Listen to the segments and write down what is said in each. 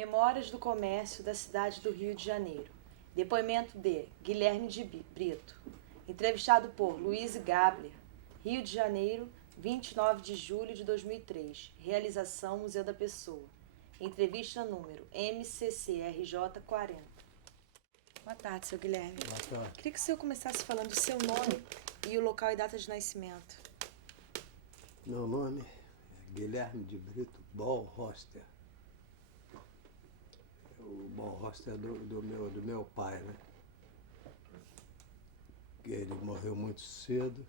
Memórias do Comércio da cidade do Rio de Janeiro. Depoimento de Guilherme de Brito. Entrevistado por Luiz Gabler. Rio de Janeiro, 29 de julho de 2003. Realização Museu da Pessoa. Entrevista número MCCRJ 40. Boa tarde, seu Guilherme. Boa tarde. Queria que o senhor começasse falando o seu nome e o local e data de nascimento. Meu nome é Guilherme de Brito Ballhoster. O Ballhoster é do meu pai, né? Ele morreu muito cedo,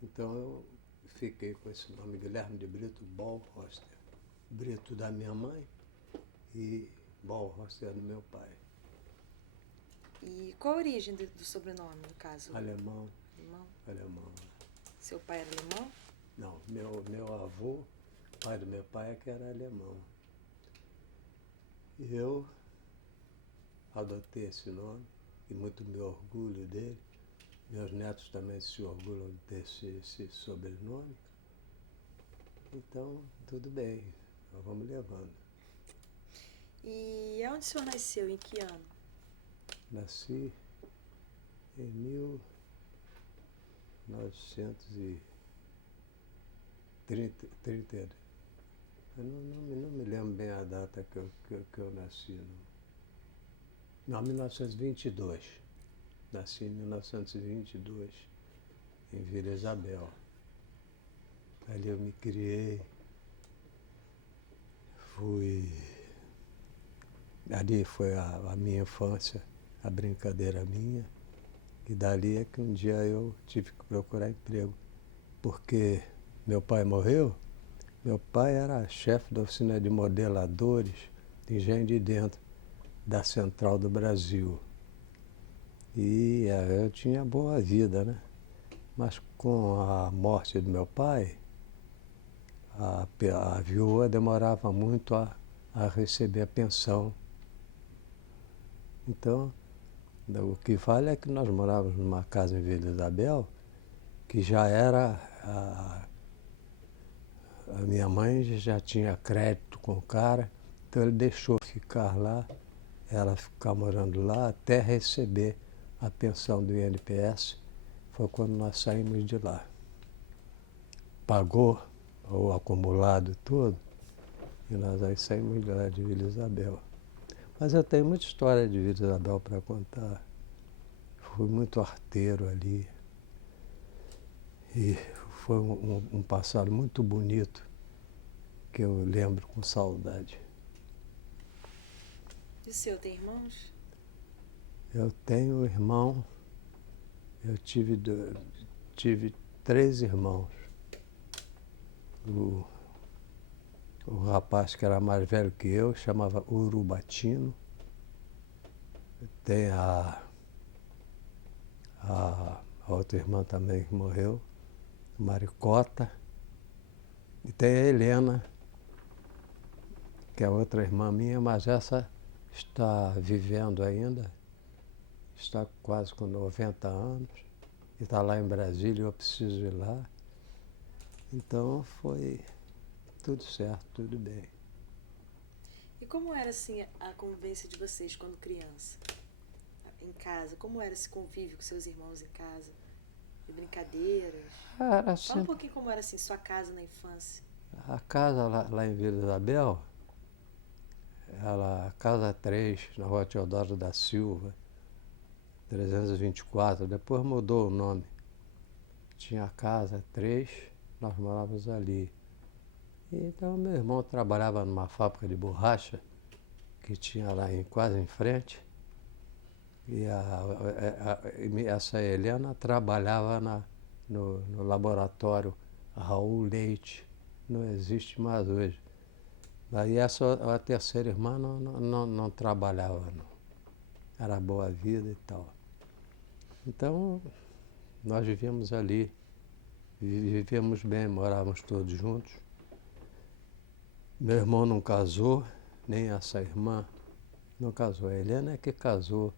então eu fiquei com esse nome, Guilherme de Brito Ballhoster. Brito da minha mãe e Ballhoster do meu pai. E qual a origem do sobrenome, no caso? Alemão. Alemão? Alemão. Seu pai era alemão? Não, meu avô, pai do meu pai, é que era alemão. E eu adotei esse nome e muito me orgulho dele. Meus netos também se orgulham desse sobrenome. Então, tudo bem, nós vamos levando. E onde o senhor nasceu? Em que ano? Nasci em 1930. Eu não me lembro bem a data que eu nasci. Não, 1922. Nasci em 1922, em Vila Isabel. Ali eu me criei, ali foi a minha infância, a brincadeira minha, e dali é que um dia eu tive que procurar emprego, porque meu pai morreu. Meu pai era chefe da oficina de modeladores de Engenho de Dentro, da Central do Brasil. E eu tinha boa vida, né? Mas com a morte do meu pai, a viúva demorava muito a receber a pensão. Então, o que vale é que nós morávamos numa casa em Vila Isabel, que já era... A minha mãe já tinha crédito com o cara, então ele deixou ficar lá, ela ficar morando lá até receber a pensão do INPS. Foi quando nós saímos de lá. Pagou o acumulado todo e nós aí saímos de lá de Vila Isabel. Mas eu tenho muita história de Vila Isabel para contar. Fui muito arteiro ali. E foi um passado muito bonito que eu lembro com saudade. E o senhor tem irmãos? Eu tenho irmão, eu tive 3 irmãos. O rapaz que era mais velho que eu chamava Urubatino. Tem a outra irmã também que morreu, Maricota. E tem a Helena, que é outra irmã minha, mas essa está vivendo ainda, está quase com 90 anos, e está lá em Brasília, eu preciso ir lá. Então foi tudo certo, tudo bem. E como era assim a convivência de vocês quando criança? Em casa? Como era esse convívio com seus irmãos em casa? De brincadeiras? Era Fala um pouquinho como era assim sua casa na infância. A casa lá em Vila Isabel, casa 3, na rua Teodoro da Silva, 324, depois mudou o nome. Tinha a casa 3, nós morávamos ali. E então meu irmão trabalhava numa fábrica de borracha, que tinha lá quase em frente, e essa Helena trabalhava no laboratório Raul Leite, não existe mais hoje. Daí a terceira irmã não trabalhava, não. Era boa vida e tal. Então, nós vivíamos ali, vivíamos bem, morávamos todos juntos. Meu irmão não casou, nem essa irmã não casou. A Helena é que casou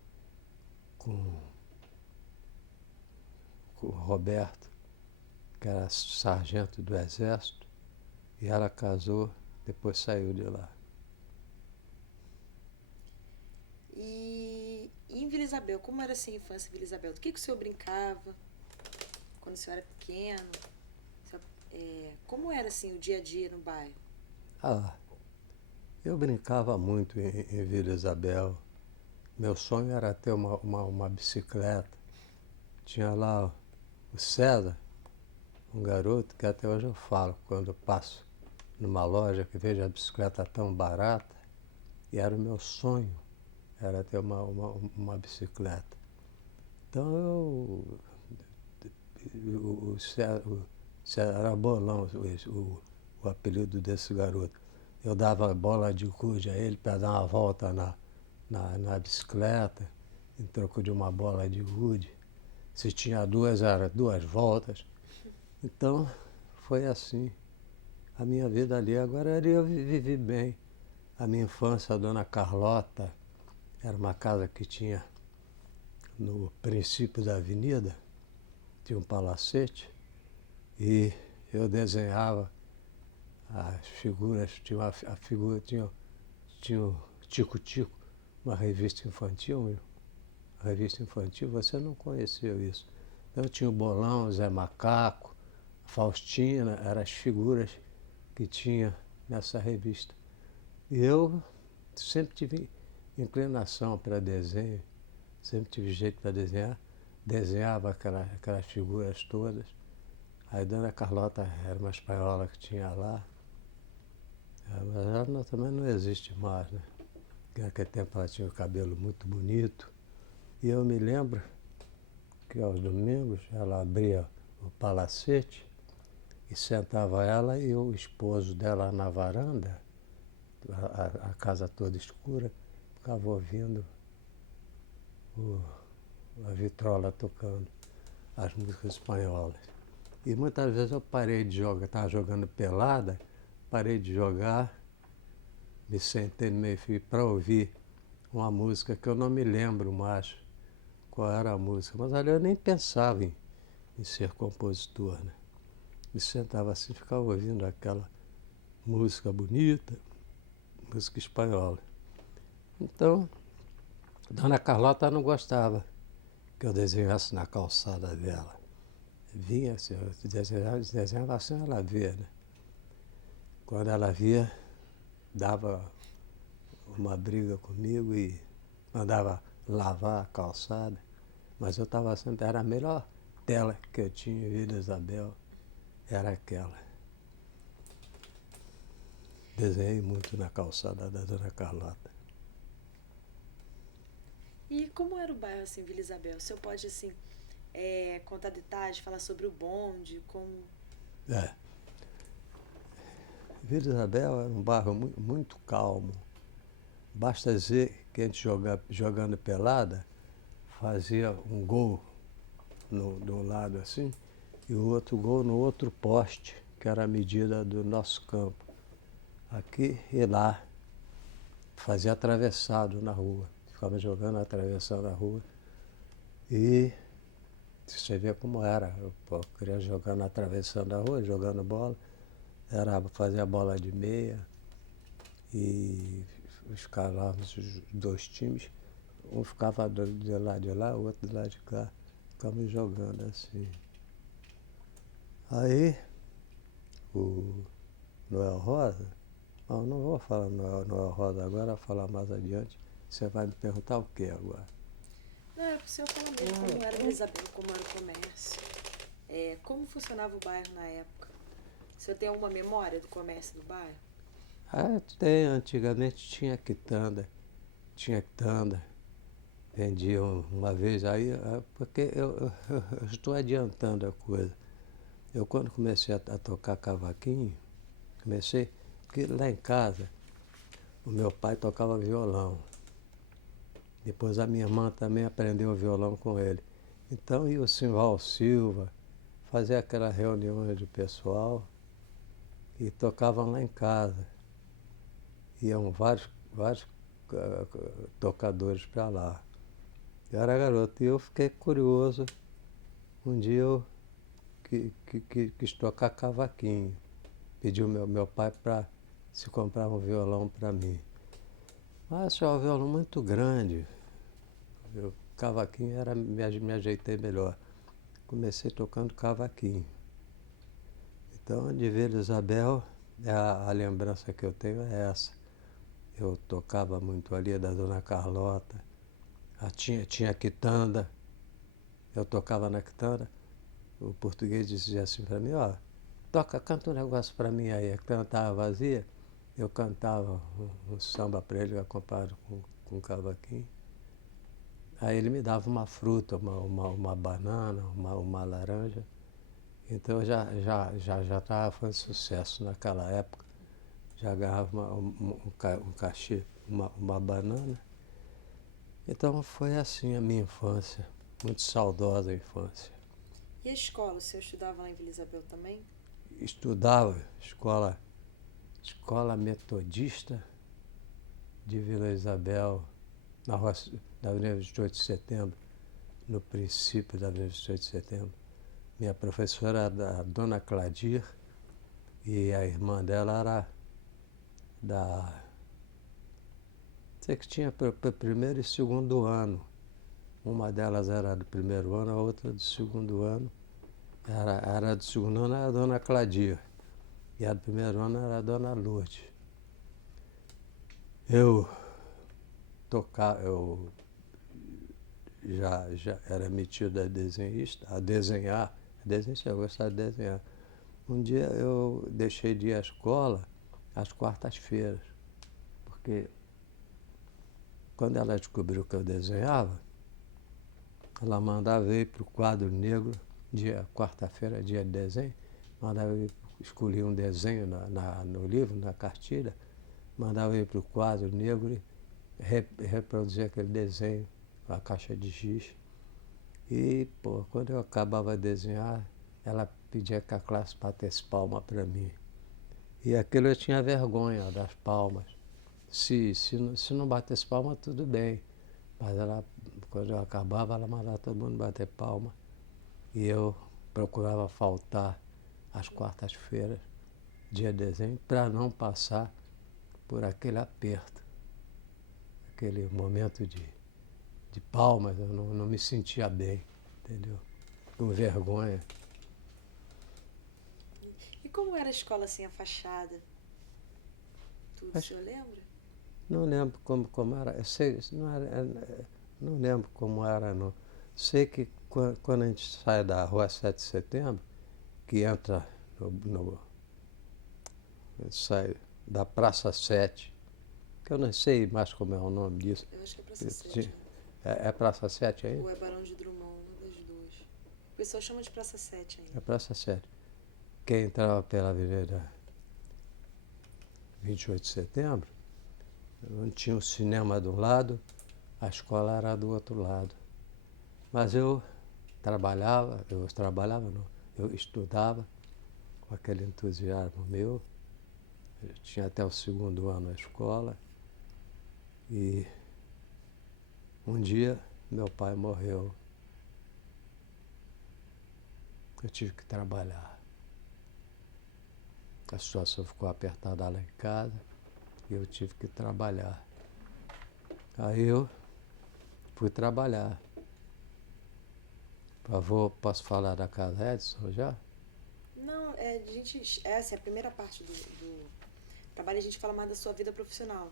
com o Roberto, que era sargento do Exército, e ela casou, depois saiu de lá. E em Vila Isabel, como era assim a infância em Vila Isabel? Do que o senhor brincava quando o senhor era pequeno? Como era assim o dia a dia no bairro? Ah, eu brincava muito em Vila Isabel. Meu sonho era ter uma bicicleta. Tinha lá o César, um garoto que até hoje eu falo, quando eu passo numa loja que vejo a bicicleta tão barata, e era o meu sonho, era ter uma bicicleta. Então César era bolão o apelido desse garoto. Eu dava bola de gude a ele para dar uma volta na bicicleta, em troco de uma bola de gude. Se tinha duas, era duas voltas. Então, foi assim. A minha vida ali, agora eu vivi bem. A minha infância, a Dona Carlota, era uma casa que tinha no princípio da avenida, tinha um palacete, e eu desenhava as figuras, tinha o Tico-Tico, uma revista infantil, você não conheceu isso. Então tinha o Bolão, Zé Macaco, Faustina, eram as figuras que tinha nessa revista. E eu sempre tive inclinação para desenho, sempre tive jeito para desenhar, desenhava aquelas figuras todas. Aí a Dona Carlota era uma espanhola que tinha lá, mas ela também não existe mais, né? Porque naquele tempo ela tinha o cabelo muito bonito. E eu me lembro que aos domingos ela abria o palacete e sentava ela e o esposo dela na varanda, a casa toda escura, ficava ouvindo a vitrola tocando as músicas espanholas. E muitas vezes eu parei de jogar, estava jogando pelada, parei de jogar, me sentei no meio-fio para ouvir uma música que eu não me lembro mais qual era a música, mas ali eu nem pensava em ser compositor, né? Me sentava assim, ficava ouvindo aquela música bonita, música espanhola. Então, Dona Carlota não gostava que eu desenhasse na calçada dela. Vinha, assim, eu desenhava assim, ela via, né? Quando ela via, dava uma briga comigo e mandava lavar a calçada. Mas eu estava sempre, era a melhor tela que eu tinha em Vila Isabel, era aquela. Desenhei muito na calçada da Dona Carlota. E como era o bairro assim, Vila Isabel? O senhor pode assim contar detalhes, falar sobre o bonde, como... É. Vila Isabel era um bairro muito calmo. Basta dizer que a gente jogando pelada, fazia um gol do lado assim, e o outro gol no outro poste, que era a medida do nosso campo. Aqui e lá, fazia atravessado na rua. Ficava jogando atravessado na rua. E você vê como era. Eu queria jogar na atravessando da rua, jogando bola. Era fazer a bola de meia. E escalávamos os dois times. Um ficava do lado de lá, o outro do lado de cá. Ficávamos jogando assim. Aí, o Noel Rosa, não vou falar Noel Rosa agora, vou falar mais adiante. Você vai me perguntar o que agora? Não, era para o senhor falar mesmo como era Vila Isabel, como era o comércio. Como funcionava o bairro na época? O senhor tem alguma memória do comércio do bairro? Tem, antigamente tinha quitanda, vendiam uma vez, aí, porque eu estou adiantando a coisa. Eu quando comecei a tocar cavaquinho, porque lá em casa, o meu pai tocava violão. Depois a minha irmã também aprendeu violão com ele. Então ia o Simval Silva, fazia aquelas reuniões de pessoal e tocavam lá em casa. Iam vários tocadores para lá. Eu era garoto e eu fiquei curioso. Um dia eu quis tocar cavaquinho. Pedi o meu pai para se comprar um violão para mim. Mas tinha um violão muito grande. O cavaquinho me ajeitei melhor. Comecei tocando cavaquinho. Então, de Vila Isabel, a lembrança que eu tenho é essa. Eu tocava muito ali da Dona Carlota. Tinha quitanda. Eu tocava na quitanda. O português dizia assim para mim, ó, canta um negócio para mim aí. A quitanda estava vazia, eu cantava um samba para ele, acompanhado com um cavaquinho. Aí ele me dava uma fruta, uma banana, uma laranja. Então eu já estava fazendo sucesso naquela época. Já agarrava um cachê, uma banana. Então foi assim a minha infância, muito saudosa a infância. E a escola? O senhor estudava lá em Vila Isabel também? Estudava escola metodista de Vila Isabel, na rua da Avenida 28 de Setembro, no princípio da Avenida 28 de Setembro. Minha professora era a Dona Cladir e a irmã dela era da... Sei que tinha para primeiro e segundo ano. Uma delas era do primeiro ano, a outra do segundo ano. Era do segundo ano, era a Dona Cladir. E a do primeiro ano era a Dona Lourdes. Eu já era metido a desenhar, eu gostava de desenhar. Um dia eu deixei de ir à escola às quartas-feiras, porque quando ela descobriu que eu desenhava, ela mandava eu ir para o quadro negro, quarta-feira, dia de desenho, mandava eu escolher um desenho no livro, na cartilha, mandava eu ir para o quadro negro e reproduzir aquele desenho, com a caixa de giz. E, quando eu acabava de desenhar, ela pedia que a classe batesse palma para mim. E aquilo eu tinha vergonha das palmas. Se não batesse palma, tudo bem. Mas quando eu acabava, ela mandava todo mundo bater palma. E eu procurava faltar às quartas-feiras, dia de desenho, para não passar por aquele aperto, aquele momento de palmas. Eu não me sentia bem, entendeu? Com vergonha. E como era a escola assim, a fachada? O senhor lembra? Não lembro como era. Eu sei, não lembro como era, não. Sei que quando a gente sai da rua 7 de Setembro, que entra sai da Praça 7, que eu não sei mais como é o nome disso. Eu acho que é Praça 7. É Praça 7 aí? Ou é Barão de Drummond, uma das duas. O pessoal chama de Praça 7 ainda. É Praça 7. Quem entrava pela Avenida 28 de Setembro, onde tinha o cinema de um lado, a escola era do outro lado. Mas eu eu estudava com aquele entusiasmo meu. Eu tinha até o segundo ano na escola. E um dia meu pai morreu. Eu tive que trabalhar. A situação ficou apertada lá em casa e eu tive que trabalhar. Aí eu fui trabalhar. Posso falar da casa Edson já? Não, essa é a primeira parte do trabalho. A gente fala mais da sua vida profissional.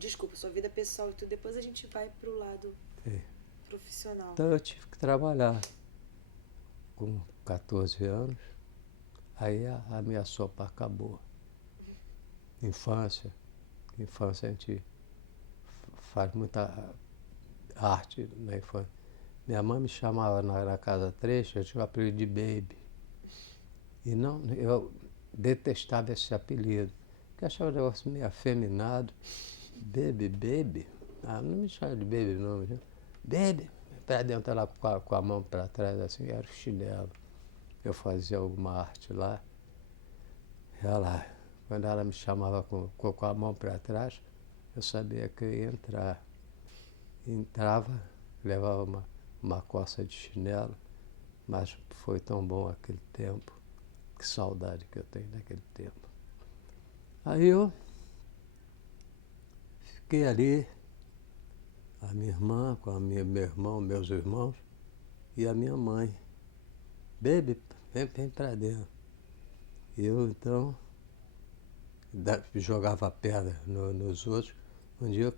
Desculpa, sua vida pessoal e tudo. Depois a gente vai pro lado profissional. Então eu tive que trabalhar com 14 anos. Aí a minha sopa acabou. Infância a gente faz muita arte na infância. Minha mãe me chamava na casa 3, eu tinha o apelido de Baby. E eu detestava esse apelido, porque eu achava o negócio meio afeminado. Baby. Ah, não me chama de Baby não. Baby. Para dentro, ela com a mão para trás, assim, era o chinelo. Eu fazia alguma arte lá. Quando ela me chamava com a mão para trás, eu sabia que eu ia entrar. Entrava, levava uma coça de chinelo, mas foi tão bom aquele tempo. Que saudade que eu tenho daquele tempo. Aí eu fiquei ali, a minha irmã, com meu irmão, meus irmãos, e a minha mãe. Baby, vem pra dentro. E eu, então, jogava pedra nos outros. Um dia eu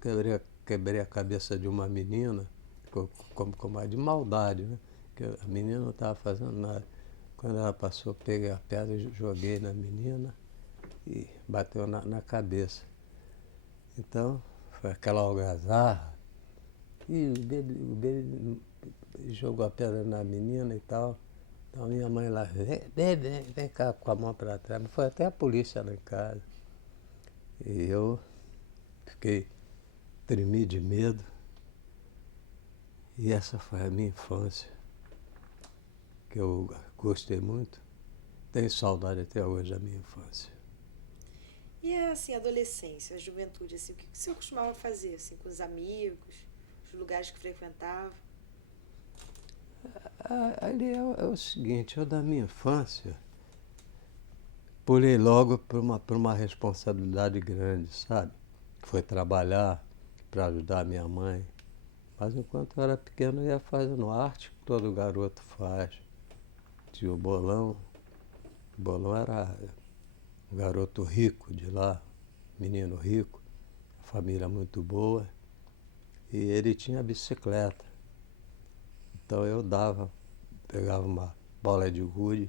quebrei a cabeça de uma menina, como de maldade, né? Que a menina não estava fazendo nada. Quando ela passou, peguei a pedra e joguei na menina e bateu na cabeça. Então, foi aquela algazarra. E o Baby jogou a pedra na menina e tal. Então minha mãe lá, vem cá com a mão para trás. Foi até a polícia lá em casa. E eu tremi de medo. E essa foi a minha infância, que eu gostei muito. Tenho saudade até hoje da minha infância. E assim, a adolescência, a juventude, assim, o que você costumava fazer, assim, com os amigos, os lugares que frequentava? Ali é o seguinte, eu da minha infância pulei logo por uma responsabilidade grande, sabe? Foi trabalhar para ajudar a minha mãe. Mas enquanto eu era pequeno eu ia fazendo arte, que todo garoto faz. Tinha o Bolão. O Bolão era um garoto rico de lá, menino rico, família muito boa. E ele tinha bicicleta. Então eu pegava uma bola de gude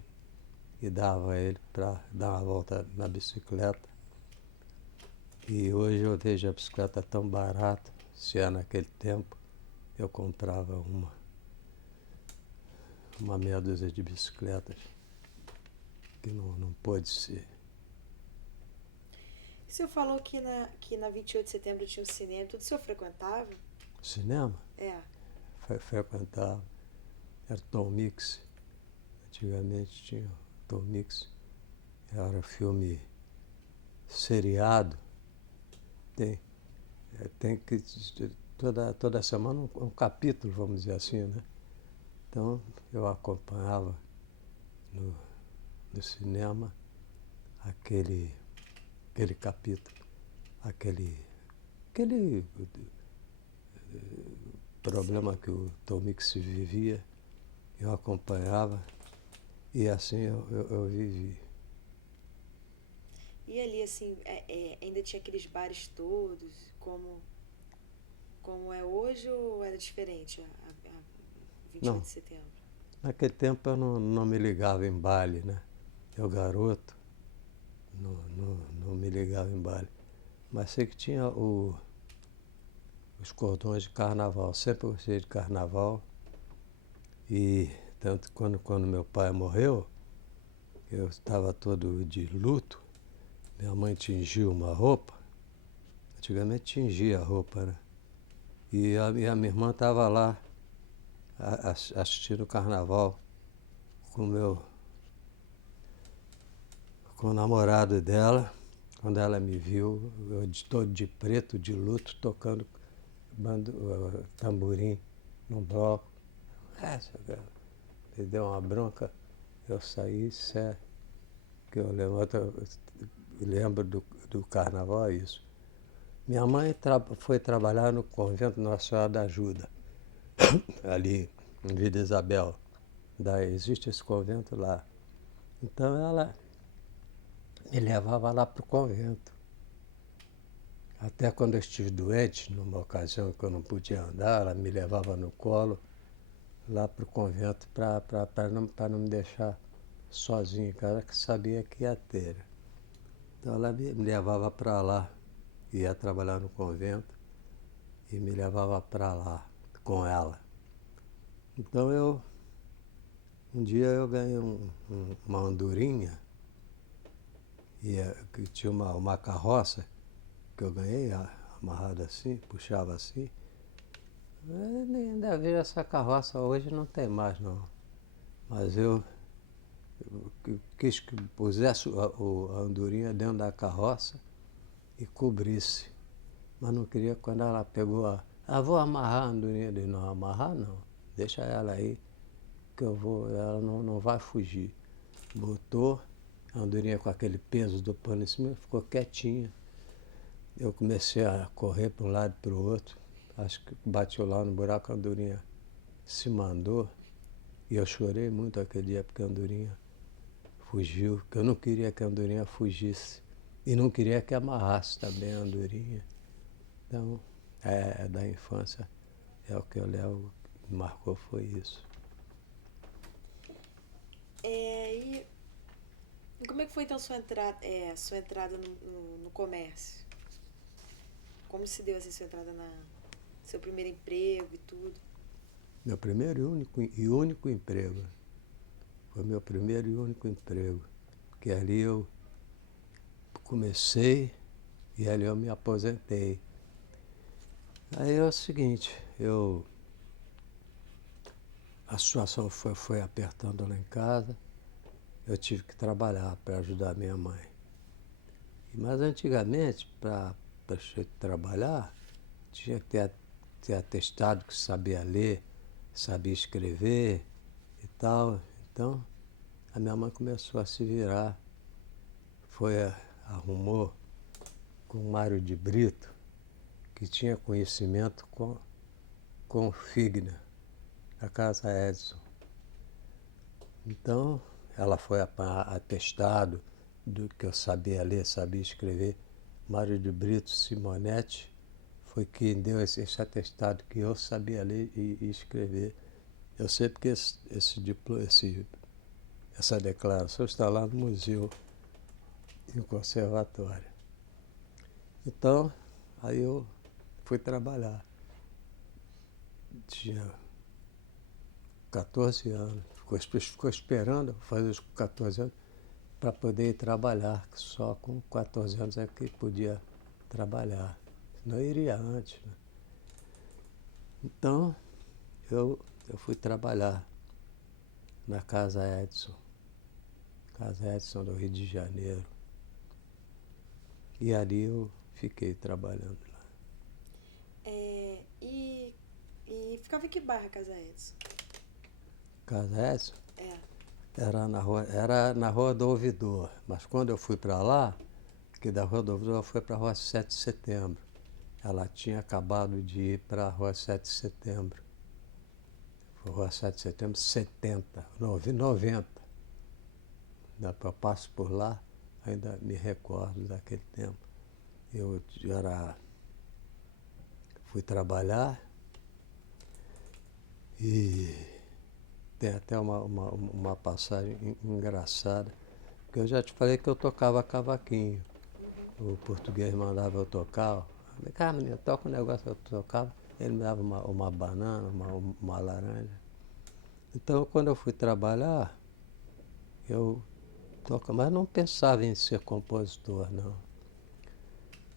e dava a ele para dar uma volta na bicicleta. E hoje eu vejo a bicicleta tão barata, se é naquele tempo, eu comprava uma meia dúzia de bicicletas, que não pôde ser. O senhor falou que na 28 de setembro tinha um cinema, tudo o senhor frequentava? Cinema? É. Frequentava. Era Tom Mix. Antigamente tinha o Tom Mix. Era filme seriado. Tem que toda semana um capítulo, vamos dizer assim, né? Então eu acompanhava no cinema aquele capítulo, aquele problema que o Tom Mix vivia, eu acompanhava e assim eu vivi. E ali, assim, ainda tinha aqueles bares todos, como é hoje, ou era diferente a 28 Não, de setembro? naquele tempo eu não me ligava em baile, né? Eu garoto, não me ligava em baile. Mas sei que tinha os cordões de carnaval. Sempre gostei de carnaval. E tanto quando meu pai morreu, eu estava todo de luto. Minha mãe tingiu uma roupa. Antigamente tingia a roupa, né? E a minha irmã estava lá assistindo o carnaval com o namorado dela. Quando ela me viu, eu todo de preto, de luto, tocando tamborim no bloco. Me deu uma bronca. Eu saí, sério. Que eu lembro do carnaval, é isso. Minha mãe foi trabalhar no convento Nossa Senhora da Ajuda, ali em Vila Isabel. Existe esse convento lá. Então ela me levava lá para o convento. Até quando eu estive doente, numa ocasião que eu não podia andar, ela me levava no colo lá para o convento para não me deixar sozinho em casa, que sabia que ia ter. Então ela me levava para lá, ia trabalhar no convento e me levava para lá com ela. Então um dia eu ganhei uma andorinha, que tinha uma carroça que eu ganhei amarrada assim, puxava assim. Eu ainda vejo essa carroça hoje, não tem mais não. Mas eu quis que pusesse a andorinha dentro da carroça e cobrisse. Mas não queria. Quando ela pegou vou amarrar a andorinha. Eu disse, não, amarrar não. Deixa ela aí, que ela não vai fugir. Botou a andorinha com aquele peso do pano em cima, ficou quietinha. eu comecei a correr para um lado e para o outro. Acho que bateu lá no buraco, a andorinha se mandou. E eu chorei muito aquele dia porque a andorinha fugiu, porque eu não queria que a andorinha fugisse. E não queria que amarrasse também a andorinha. Então, da infância, é o que eu levo, que me marcou foi isso. E como é que foi então sua entrada no comércio? Como se deu assim, sua entrada seu primeiro emprego e tudo? Meu primeiro e único emprego. Foi meu primeiro e único emprego. Porque ali eu comecei e ali eu me aposentei. Aí é o seguinte, a situação foi apertando lá em casa, eu tive que trabalhar para ajudar minha mãe. Mas antigamente, para trabalhar, tinha que ter atestado que sabia ler, sabia escrever e tal. Então, a minha mãe começou a se virar. Arrumou com o Mário de Brito, que tinha conhecimento com o Figner, da Casa Edson. Então, ela foi atestado do que eu sabia ler, sabia escrever. Mário de Brito Simonetti foi quem deu esse atestado que eu sabia ler e escrever. Eu sei porque essa declaração está lá no museu e no conservatório. Então, aí eu fui trabalhar. Tinha 14 anos. Ficou esperando fazer os 14 anos para poder ir trabalhar. Só com 14 anos é que podia trabalhar. Não iria antes. Né? Então, eu fui trabalhar na Casa Edson. Casa Edson do Rio de Janeiro. E ali eu fiquei trabalhando lá. E ficava em que bairro a Casa Edson? Casa Edson? É. Era na Rua do Ouvidor. Mas quando eu fui para lá, que da Rua do Ouvidor eu fui para a Rua 7 de Setembro. Ela tinha acabado de ir para a Rua 7 de Setembro. Foi Rua 7 de Setembro 70, 90. Eu passo por lá, ainda me recordo daquele tempo. Eu fui trabalhar e tem até uma passagem engraçada, porque eu já te falei que eu tocava cavaquinho. O português mandava eu tocar. Vem cá, menino, toca um negócio, eu tocava. Ele me dava uma banana, uma laranja. Então, quando eu fui trabalhar, eu tocava, mas não pensava em ser compositor, não.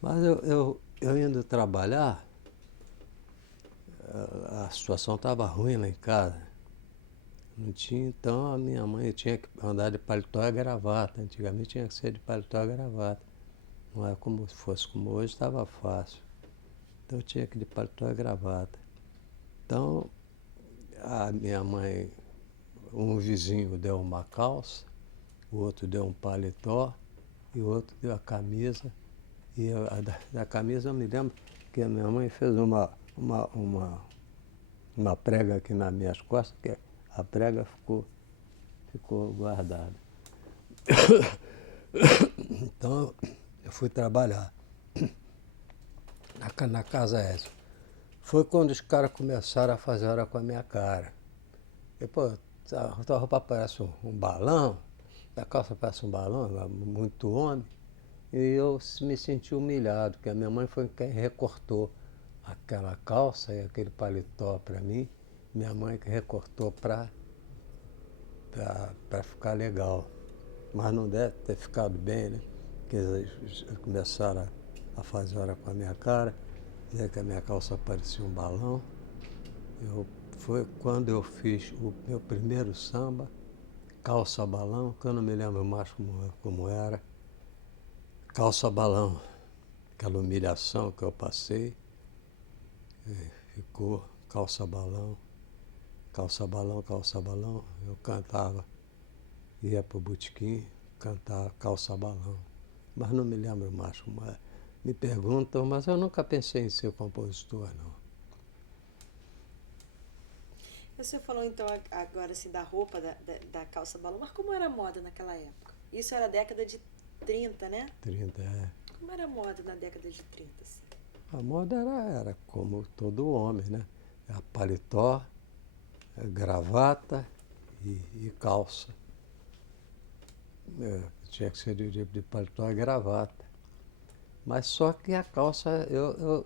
Mas eu indo trabalhar, a situação estava ruim lá em casa. Não tinha, então a minha mãe tinha que andar de paletó e gravata. Antigamente tinha que ser de paletó e gravata. Não é como se fosse como hoje, estava fácil. Então eu tinha que ir de paletó e gravata. Então a minha mãe, um vizinho deu uma calça, o outro deu um paletó e o outro deu a camisa. E da camisa eu me lembro que a minha mãe fez uma prega aqui nas minhas costas, que a prega ficou guardada. Então eu fui trabalhar na Casa essa. Foi quando os caras começaram a fazer hora com a minha cara. E, pô, a roupa parece um balão, a calça parece um balão, muito homem. E eu me senti humilhado, porque a minha mãe foi quem recortou aquela calça e aquele paletó para mim. Minha mãe que recortou para ficar legal. Mas não deve ter ficado bem, né? Porque eles começaram a fazer hora com a minha cara, dizer que a minha calça parecia um balão. Foi quando eu fiz o meu primeiro samba, Calça Balão, que eu não me lembro mais como era. Calça Balão, aquela humilhação que eu passei, ficou Calça Balão, Calça Balão, Calça Balão. Eu cantava, ia pro botequim, cantava Calça Balão, mas não me lembro mais como é. me perguntam, mas eu nunca pensei em ser compositor, não. Você falou então agora assim da roupa, da calça balão, mas como era a moda naquela época? Isso era a década de 30, né? 30 é. Como era a moda na década de 30, assim? A moda era como todo homem, né? A paletó, a gravata e calça. Tinha que ser de paletó e gravata. Mas só que a calça, eu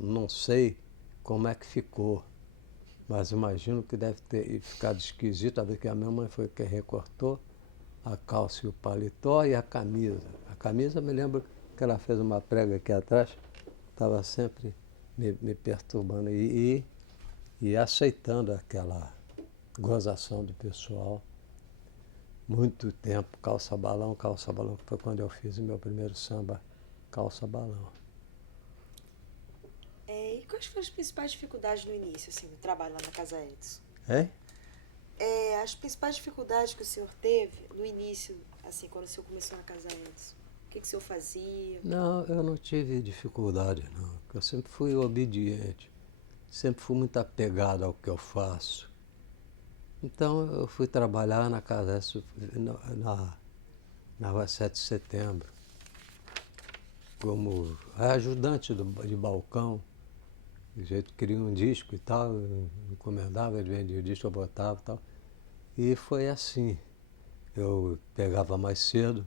não sei como é que ficou. Mas imagino que deve ter ficado esquisito, porque a minha mãe foi que recortou a calça e o paletó e a camisa. A camisa, me lembro que ela fez uma prega aqui atrás, estava sempre me perturbando e aceitando aquela gozação do pessoal. Muito tempo, calça balão, que foi quando eu fiz o meu primeiro samba, calça balão. E quais foram as principais dificuldades no início, assim, no trabalho lá na Casa Edson? Hein? As principais dificuldades que o senhor teve no início, assim, quando o senhor começou na Casa Edson? O que o senhor fazia? Não, eu não tive dificuldade, não. Eu sempre fui obediente, sempre fui muito apegado ao que eu faço. Então eu fui trabalhar na Casa Edson na Rua 7 de Setembro, como ajudante de balcão. O jeito queria um disco e tal, eu encomendava, ele vendia o disco, eu botava e tal. E foi assim. Eu pegava mais cedo,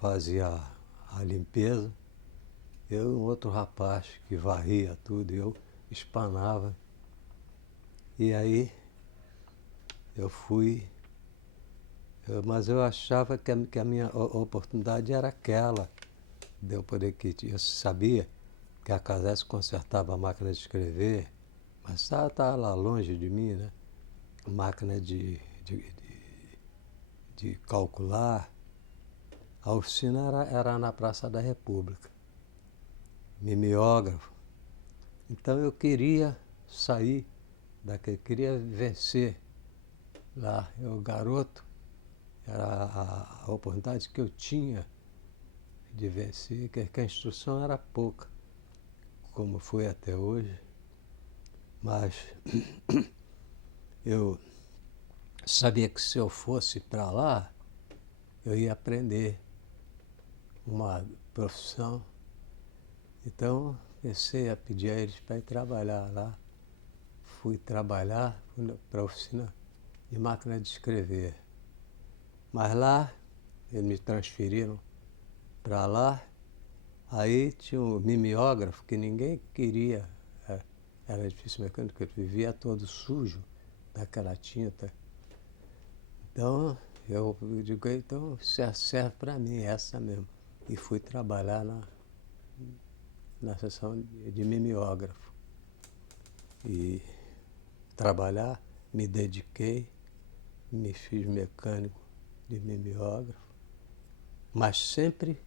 fazia a limpeza, eu e um outro rapaz que varria tudo, eu espanava. E aí eu fui, mas eu achava que a minha oportunidade era aquela, de eu poder eu sabia que a Casés consertava a máquina de escrever, mas estava lá longe de mim, né? Máquina de calcular. A oficina era na Praça da República, mimeógrafo. Então eu queria sair daquele, queria vencer lá. Eu, garoto, era a oportunidade que eu tinha de vencer, que a instrução era pouca, como foi até hoje. Mas eu sabia que se eu fosse para lá, eu ia aprender uma profissão. Então, comecei a pedir a eles para ir trabalhar lá. Fui trabalhar para a oficina de máquina de escrever. Mas lá, eles me transferiram para lá. Aí tinha um mimeógrafo que ninguém queria. Era difícil mecânico, ele vivia todo sujo daquela tinta. Então, eu digo, então serve para mim, essa mesmo. E fui trabalhar na seção de mimeógrafo. E trabalhar, me dediquei, me fiz mecânico de mimeógrafo, mas sempre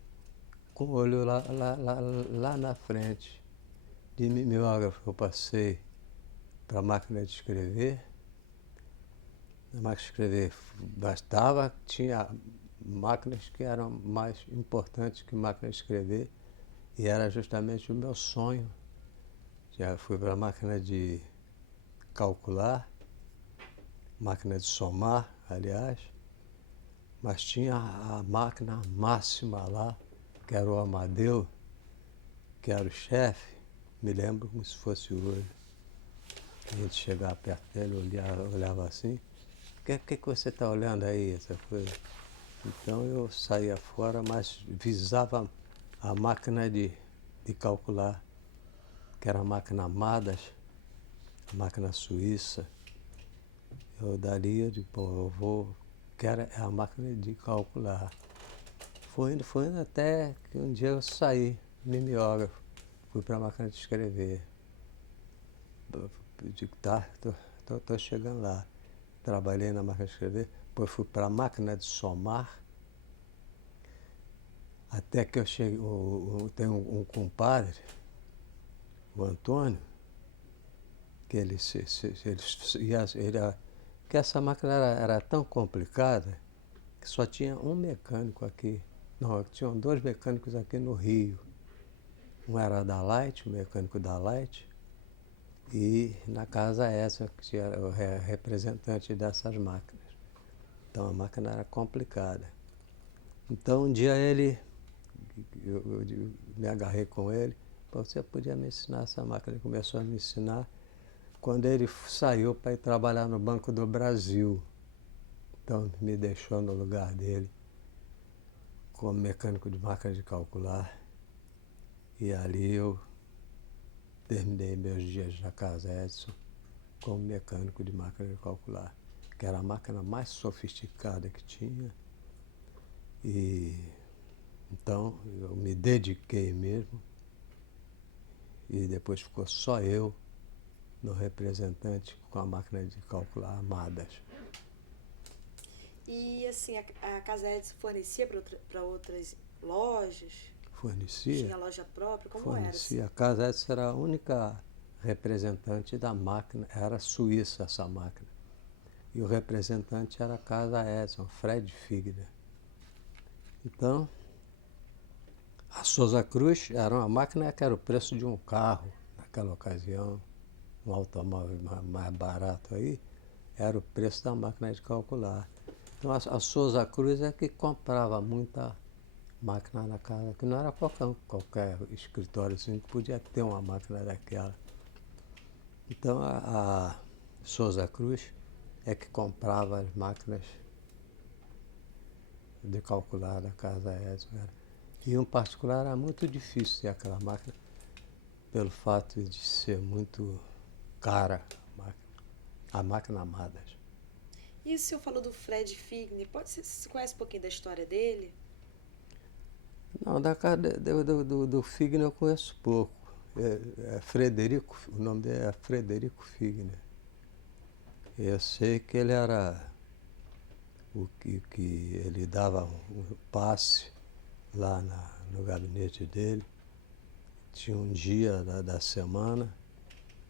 com o olho lá na frente. De mimeógrafo eu passei para a máquina de escrever. Na máquina de escrever bastava, tinha máquinas que eram mais importantes que máquina de escrever, e era justamente o meu sonho. Já fui para a máquina de calcular, máquina de somar, aliás, mas tinha a máquina máxima lá, que era o Amadeu, que era o chefe, me lembro como se fosse hoje. A gente chegava perto dele, olhava assim, o que você está olhando aí, essa coisa? Então eu saía fora, mas visava a máquina de calcular, que era a máquina Amadas, a máquina suíça. Eu daria, eu vou, que era a máquina de calcular. Foi indo até que um dia eu saí, mimeógrafo, fui para a máquina de escrever. Eu digo, tá, tô chegando lá. Trabalhei na máquina de escrever, depois fui para a máquina de somar, até que eu cheguei, tem um compadre, o Antônio, que que essa máquina era tão complicada que só tinha um mecânico aqui Não, tinham dois mecânicos aqui no Rio. Um era da Light, o mecânico da Light, e na casa essa, que era o representante dessas máquinas. Então a máquina era complicada. Então um dia eu me agarrei com ele, você podia me ensinar essa máquina. Ele começou a me ensinar. Quando ele saiu para ir trabalhar no Banco do Brasil, então me deixou no lugar dele como mecânico de máquina de calcular. E ali eu terminei meus dias na casa Edison como mecânico de máquina de calcular, que era a máquina mais sofisticada que tinha. E então eu me dediquei mesmo, e depois ficou só eu no representante com a máquina de calcular Amadas. E assim, a Casa Edison fornecia para outras lojas? Fornecia? Tinha loja própria? Como Fornecia. era? A Casa Edison era a única representante da máquina, era suíça essa máquina. E o representante era a Casa Edison, Fred Figner. Então, a Souza Cruz era uma máquina que era o preço de um carro naquela ocasião, um automóvel mais barato aí, era o preço da máquina de calcular. Então a Souza Cruz é que comprava muita máquina na casa, que não era qualquer escritório assim que podia ter uma máquina daquela. Então a Souza Cruz é que comprava as máquinas de calcular da casa Edison. E em particular era muito difícil ter aquela máquina, pelo fato de ser muito cara a máquina Amadas. E o senhor falou do Fred Figner, você conhece um pouquinho da história dele? Não, da casa do Figner eu conheço pouco. Frederico, o nome dele é Frederico Figner. Eu sei que ele era que ele dava um passe lá no gabinete dele. Tinha um dia da semana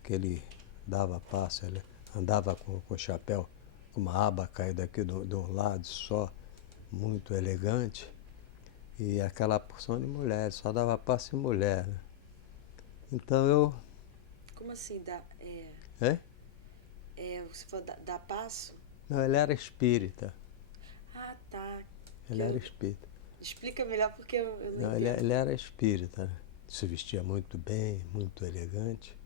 que ele dava passe, ele andava com o chapéu, com uma aba caída aqui de um lado só, muito elegante, e aquela porção de mulheres, só dava passe em mulher, né? Então eu... Como assim? É? Você falou dá passo? Não, ele era espírita. Ah, tá. Ele era espírita. Explica melhor porque eu não Não, entendo. ele era espírita, né? Se vestia muito bem, muito elegante.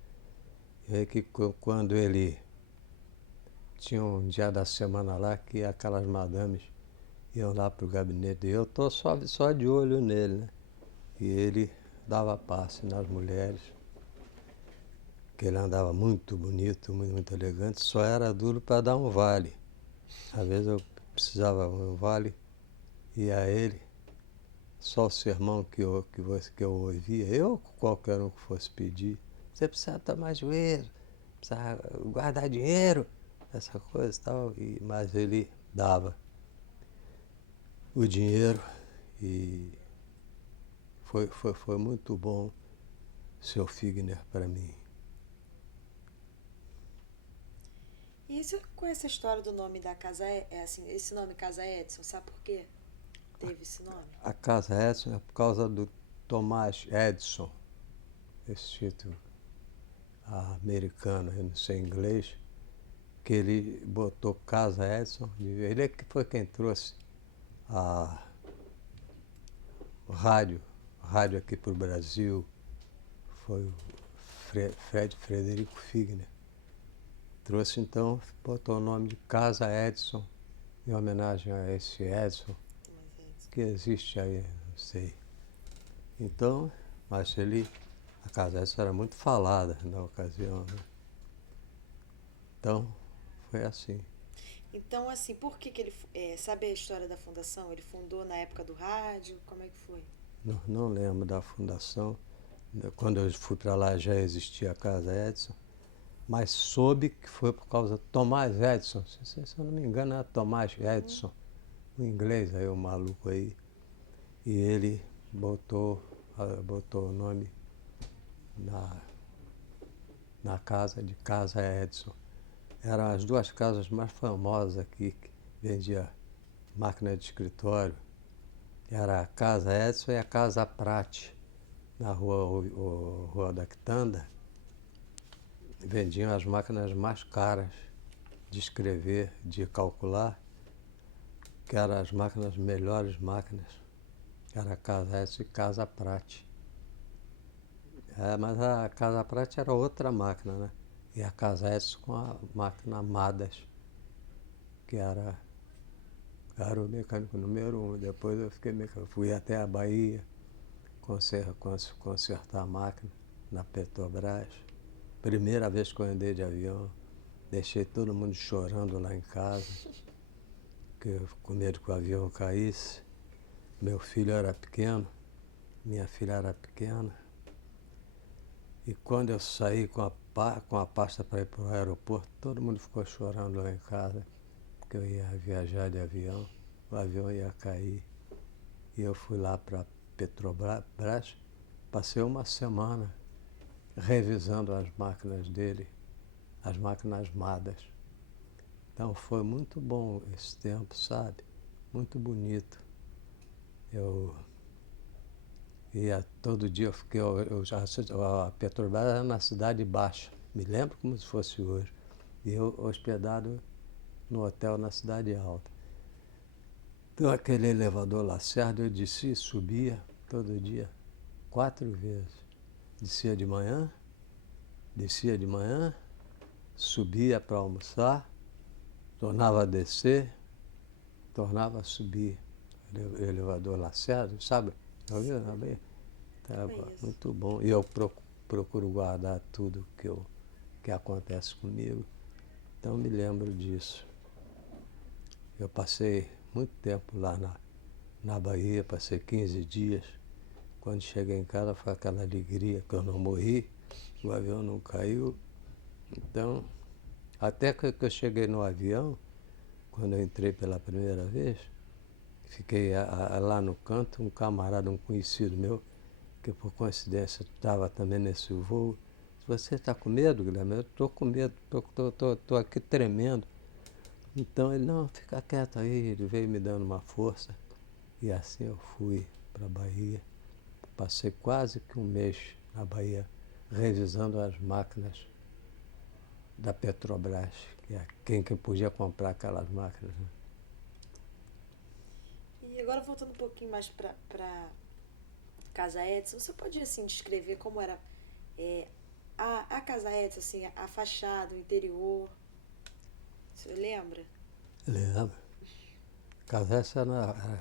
E aí que quando ele tinha um dia da semana lá que aquelas madames iam lá para o gabinete dele, eu estou só de olho nele, né? E ele dava passe nas mulheres, que ele andava muito bonito, muito elegante, só era duro para dar um vale. Às vezes eu precisava de um vale, e a ele, só o sermão que eu ouvia, eu, qualquer um que fosse pedir, você precisa tomar juízo, precisa guardar dinheiro, essa coisa e tal, mas ele dava o dinheiro e foi muito bom seu Figner para mim. E você conhece a história do nome da casa, assim, esse nome Casa Edison, sabe por quê? Teve esse nome? A casa Edison é por causa do Thomas Edison, esse título americano, eu não sei inglês, que ele botou Casa Edison. Ele é que foi quem trouxe o rádio aqui para o Brasil, foi o Frederico Figner. Trouxe então, botou o nome de Casa Edison, em homenagem a esse Edison, que existe aí, não sei. Então, mas a Casa Edison era muito falada na ocasião, né? Então, foi assim. Então, assim, por que ele... sabe a história da fundação? Ele fundou na época do rádio? Como é que foi? Não lembro da fundação. Quando eu fui para lá já existia a Casa Edison, mas soube que foi por causa de Thomas Edison. Se eu não me engano, era Thomas Edison, o inglês aí, o maluco aí. E ele botou o nome na casa de Casa Edison. Eram as duas casas mais famosas aqui, que vendia máquina de escritório. Era a Casa Edson e a Casa Prate, na Rua da Quitanda. Vendiam as máquinas mais caras de escrever, de calcular, que eram as máquinas, melhores máquinas. Era a Casa Edson e Casa Prate. Mas a Casa Prate era outra máquina, né? E a Casa Edson com a máquina Amadas, que era o mecânico número 1. Depois eu fiquei mecânico. Fui até a Bahia consertar a máquina na Petrobras. Primeira vez que eu andei de avião, deixei todo mundo chorando lá em casa, com medo que o avião caísse. Meu filho era pequeno, minha filha era pequena. E quando eu saí com a pasta para ir para o aeroporto, todo mundo ficou chorando lá em casa, porque eu ia viajar de avião, o avião ia cair. E eu fui lá para Petrobras, passei uma semana revisando as máquinas dele, as máquinas Madas. Então foi muito bom esse tempo, sabe? Muito bonito. Eu ia todo dia, a Petrobras era na Cidade Baixa, me lembro como se fosse hoje. E eu hospedado no hotel na Cidade Alta. Então aquele elevador Lacerda, eu descia e subia todo dia, 4 vezes. Descia de manhã, subia para almoçar, tornava a descer, tornava a subir. O elevador Lacerda, sabe? Já ouviu? Tá muito bom. E eu procuro guardar tudo que acontece comigo. Então me lembro disso. Eu passei muito tempo lá na Bahia, passei 15 dias. Quando cheguei em casa foi aquela alegria que eu não morri, o avião não caiu. Então, até que eu cheguei no avião, quando eu entrei pela primeira vez, fiquei lá no canto, um camarada, um conhecido meu, que por coincidência estava também nesse voo. Você está com medo, Guilherme? Eu estou com medo, estou aqui tremendo. Então ele, não, fica quieto aí, ele veio me dando uma força. E assim eu fui para a Bahia. Passei quase que um mês na Bahia, revisando as máquinas da Petrobras, que é quem que podia comprar aquelas máquinas. Né? E agora voltando um pouquinho mais para Casa Edson, você pode assim descrever como era a Casa Edson, assim, a fachada, o interior? Você lembra? Lembro. Casessa,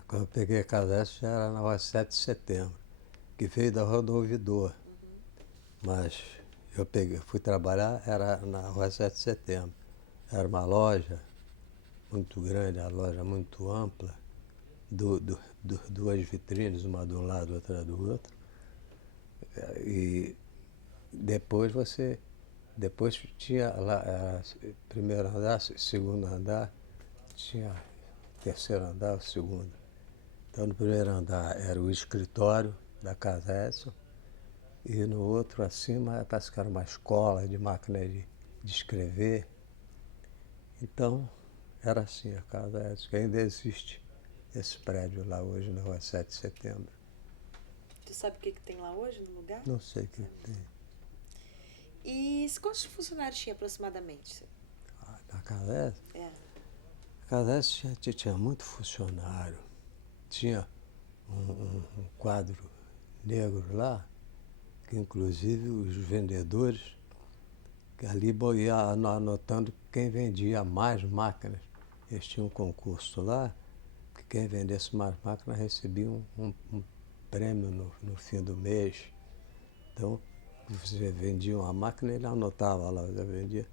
quando eu peguei a Casessa, já era na rua 7 de setembro, que veio da Rua do Ouvidor. Mas fui trabalhar, era na rua 7 de setembro. Era uma loja muito grande, a loja muito ampla, duas vitrines, uma de um lado, outra do outro. E depois tinha lá, primeiro andar, segundo andar, tinha terceiro andar, o segundo. Então no primeiro andar era o escritório da Casa Edson, e no outro acima parece que era uma escola de máquina de escrever. Então era assim a Casa Edson, que ainda existe esse prédio lá hoje na rua 7 de setembro. Tu sabe o que tem lá hoje no lugar? Não sei o que tem. E quantos funcionários tinha aproximadamente? Na Casa Edson? É. A Casa Edson tinha muito funcionário. Tinha um quadro negro lá, que inclusive os vendedores, que ali iam anotando quem vendia mais máquinas. Eles tinham um concurso lá, que quem vendesse mais máquinas recebia um prêmio no fim do mês. Então, você vendia uma máquina, ele anotava lá, você vendia,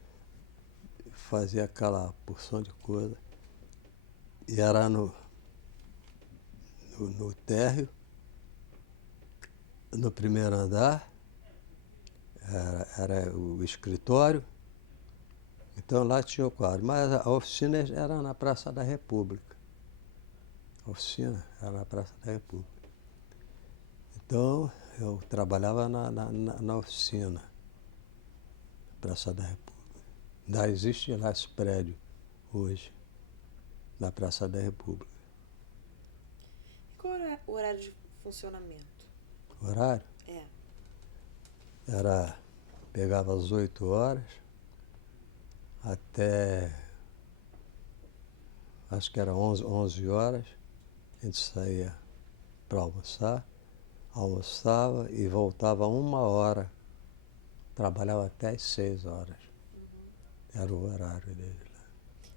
fazia aquela porção de coisa. E era no térreo, no primeiro andar, era o escritório. Então lá tinha o quadro, mas a oficina era na Praça da República. A oficina era na Praça da República. Então eu trabalhava na oficina, Praça da República. Ainda existe lá esse prédio hoje, na Praça da República. era o horário de funcionamento? Horário? É. Pegava às 8 horas até, acho que era 11 horas, a gente saía para almoçar, almoçava e voltava 1 hora, trabalhava até às 6 horas, era o horário dele.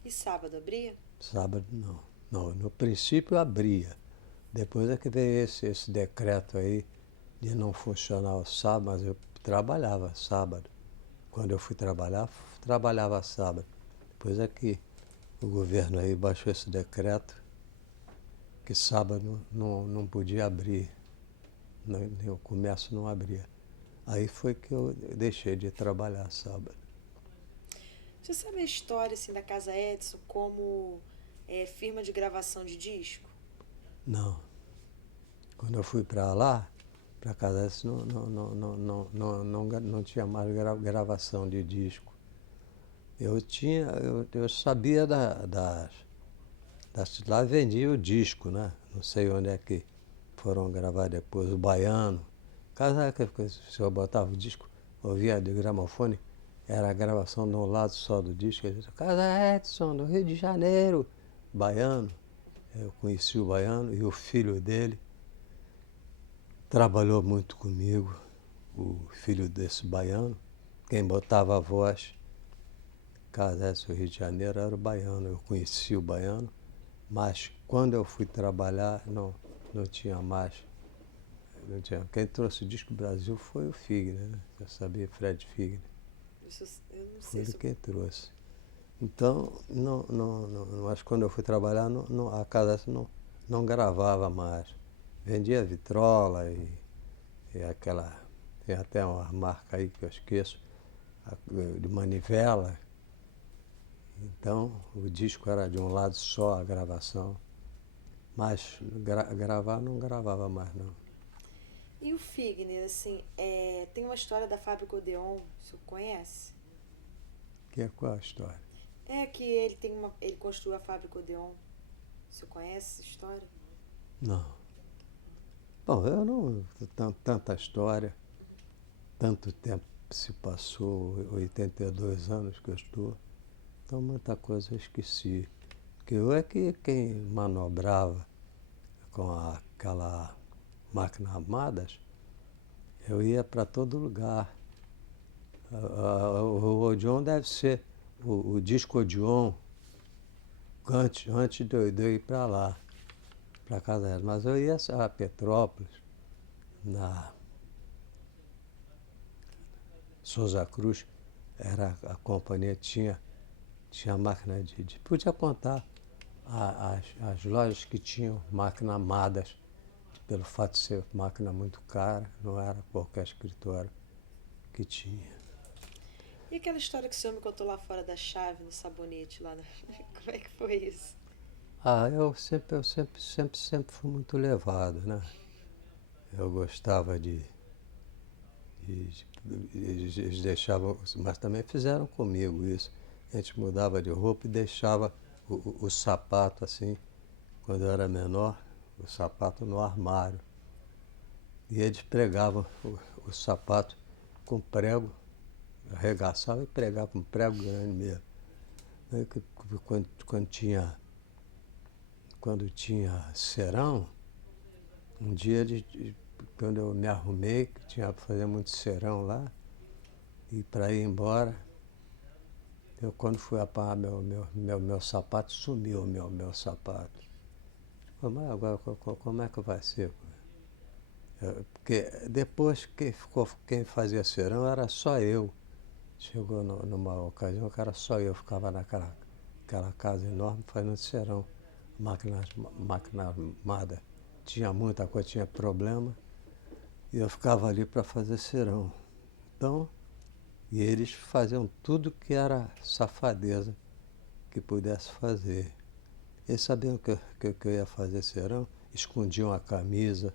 E sábado abria? Sábado não. Não, no princípio abria. Depois é que veio esse decreto aí de não funcionar o sábado, mas eu trabalhava sábado. Quando eu fui trabalhar, trabalhava sábado. Depois é que o governo aí baixou esse decreto que sábado não podia abrir, o comércio não abria. Aí foi que eu deixei de trabalhar sábado. Você sabe a história assim, da Casa Edison como firma de gravação de disco? Não. Quando eu fui para lá, para casa, não tinha mais gravação de disco. Eu sabia lá vendia o disco, né? Não sei onde é que foram gravar depois, o Baiano. Casa que o senhor botava o disco, ouvia de gramofone, era a gravação de um lado só do disco. Ele disse, Casa Edson, do Rio de Janeiro, Baiano. Eu conheci o Baiano e o filho dele trabalhou muito comigo, o filho desse baiano. Quem botava a voz, Casa Edson, Rio de Janeiro, era o Baiano. Eu conheci o Baiano, mas quando eu fui trabalhar, não tinha mais. Não tinha. Quem trouxe o disco Brasil foi o Figner, né? Eu sabia, Fred Figner. Eu não Foi sei ele quem trouxe. Então, mas quando eu fui trabalhar, a Casa Edson não gravava mais. Vendia vitrola e aquela. Tem até uma marca aí que eu esqueço, de manivela. Então, o disco era de um lado só, a gravação. Mas gravar não gravava mais, não. E o Figner, assim, tem uma história da fábrica Odeon, o senhor conhece? Qual a história? É que ele construiu a fábrica Odeon. O senhor conhece essa história? Não. Bom, eu não. Tanta história, tanto tempo se passou, 82 anos que eu estou, então muita coisa eu esqueci. Porque eu é que quem manobrava com aquela máquina Armadas, eu ia para todo lugar. O Odeon deve ser o disco Odeon antes de eu ir para lá, para casa dela. Mas eu ia a Petrópolis, na Souza Cruz, a companhia tinha máquina podia contar as lojas que tinham máquina Armadas, pelo fato de ser máquina muito cara, não era qualquer escritório que tinha. E aquela história que o senhor me contou lá fora da chave, no sabonete lá, como é que foi isso? Eu sempre fui muito levado, né? Eu gostava eles deixavam, mas também fizeram comigo isso. A gente mudava de roupa e deixava o sapato assim, quando eu era menor, o sapato no armário. E eles pregavam o sapato com prego, arregaçavam e pregavam com prego grande mesmo. Quando tinha serão, um dia quando eu me arrumei, que tinha para fazer muito serão lá, e para ir embora, eu quando fui apagar meu sapato, sumiu o meu sapato. Mas agora como é que vai ser? Porque depois quem fazia serão era só eu. Chegou numa ocasião que era só eu, ficava naquela casa enorme fazendo serão. Máquina armada. Tinha muita coisa, tinha problema. E eu ficava ali para fazer serão. Então, e eles faziam tudo que era safadeza que pudesse fazer. Eles sabiam que eu ia fazer serão, escondiam a camisa,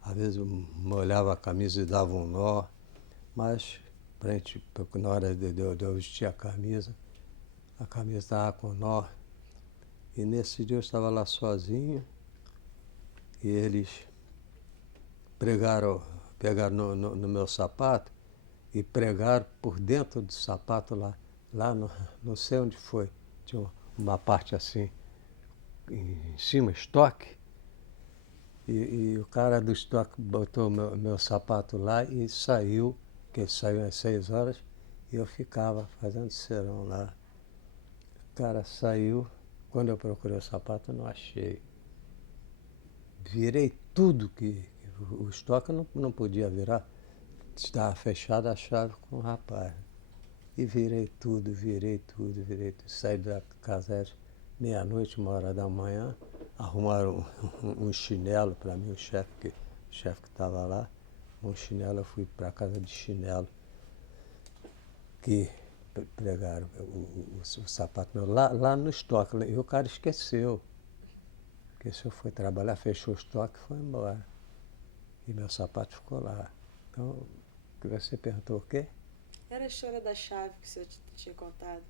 às vezes eu molhava a camisa e dava um nó, mas na hora de eu vestir a camisa estava com nó. E nesse dia eu estava lá sozinho e eles pegaram no meu sapato e pregaram por dentro do sapato lá não sei onde foi. Tinha uma parte assim, em cima, estoque, e o cara do estoque botou meu sapato lá e saiu, que ele saiu às 6 horas, e eu ficava fazendo serão lá. O cara saiu, quando eu procurei o sapato, eu não achei. Virei tudo que o estoque não podia virar, estava fechada a chave com o rapaz. E virei tudo. Saí da casa às meia-noite, 1 hora da manhã, arrumaram um chinelo para mim, o chefe que estava lá, um chinelo, eu fui para casa de chinelo, que pregaram o sapato meu lá no estoque, e o cara esqueceu. Foi trabalhar, fechou o estoque e foi embora. E meu sapato ficou lá. Então, você perguntou o quê? Era a história da chave que o senhor tinha contado.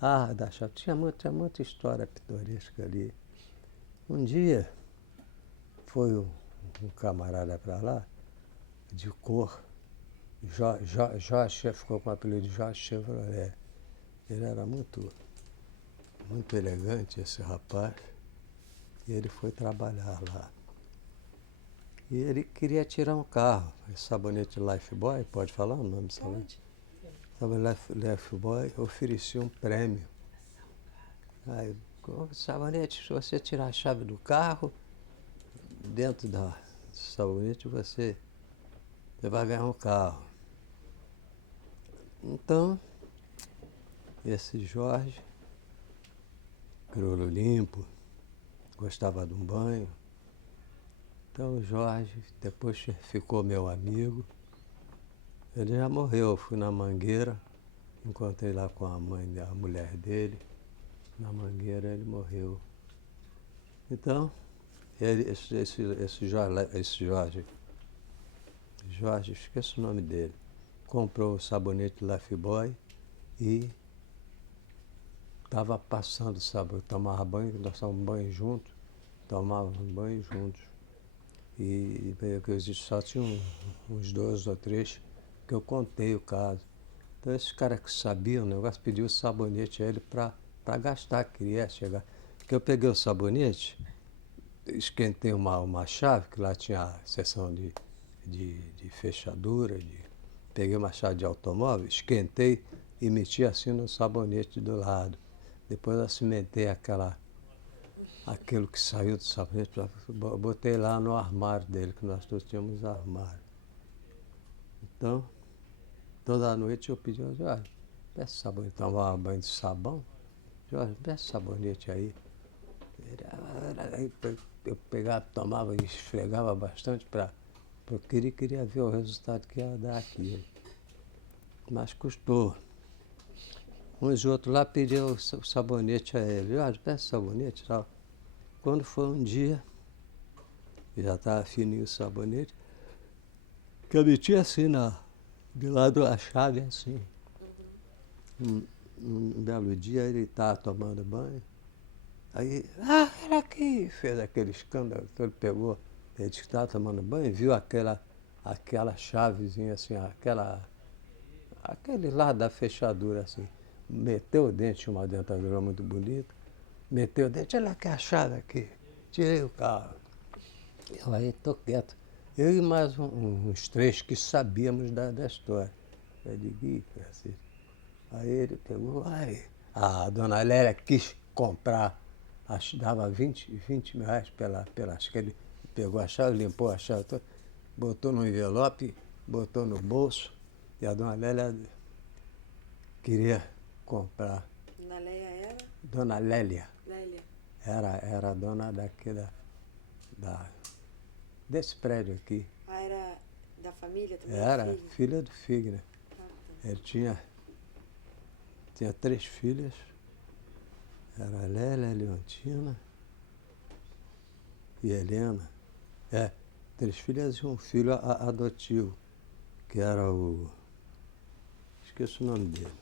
Ah, da chave. Tinha muita história pitoresca ali. Um dia, foi um camarada para lá, de cor, Jorge, ficou com o apelido de Jorge Chevrolet. Ele era muito elegante, esse rapaz, e ele foi trabalhar lá. E ele queria tirar um carro, esse sabonete Lifebuoy, pode falar o nome do sabonete? Sabonete Lifebuoy oferecia um prêmio. Aí, sabonete, se você tirar a chave do carro, dentro do sabonete você vai ganhar um carro. Então, esse Jorge, crioulo limpo, gostava de um banho. Então o Jorge depois ficou meu amigo. Ele já morreu, eu fui na Mangueira, encontrei lá com a mulher dele. Na Mangueira ele morreu. Então, esse Jorge, esqueço o nome dele, comprou o sabonete Lifebuoy e estava passando, sabe, eu tomava banho, nós tomávamos banho juntos. E só tinha uns 2 ou 3 que eu contei o caso. Então esses caras que sabiam o negócio pediu o sabonete a ele para gastar, queria chegar. Porque eu peguei o sabonete, esquentei uma chave, que lá tinha a seção de fechadura, peguei uma chave de automóvel, esquentei e meti assim no sabonete do lado. Depois eu cimentei aquilo que saiu do sabonete, botei lá no armário dele, que nós todos tínhamos armário. Então, toda noite eu pedi ao Jorge, peça sabonete, tomava banho de sabão, Jorge, peça sabonete aí. Eu pegava, tomava e esfregava bastante eu queria ver o resultado que ia dar aquilo. Mas custou. Uns e outros lá pediam o sabonete a ele. Jorge, peça sabonete e tal. Quando foi um dia, já estava fininho o sabonete, que eu meti assim de lado da chave, assim. Um belo dia ele estava tomando banho, aí, era aqui, fez aquele escândalo, então ele pegou, ele disse que estava tomando banho, viu aquela chavezinha assim, aquele lado da fechadura assim, meteu o dente, uma dentadura muito bonita, meteu o dente, olha aqui a chave aqui, tirei o carro. Eu aí estou quieto. Eu e mais uns 3 que sabíamos da história. Eu digo, Francisco. Aí ele pegou, a dona Lélia quis comprar, dava 20 mil reais acho que ele pegou a chave, limpou a chave toda, botou no envelope, botou no bolso, e a dona Lélia queria comprar. Dona Lélia era? Dona Lélia. Lélia. Era a dona desse prédio aqui. Ah, era da família também? Era filha do Figner. Ah, tá. Ele tinha 3 filhas. Era a Lélia, a Leontina e a Helena. 3 filhas e um filho adotivo, que era esqueço o nome dele.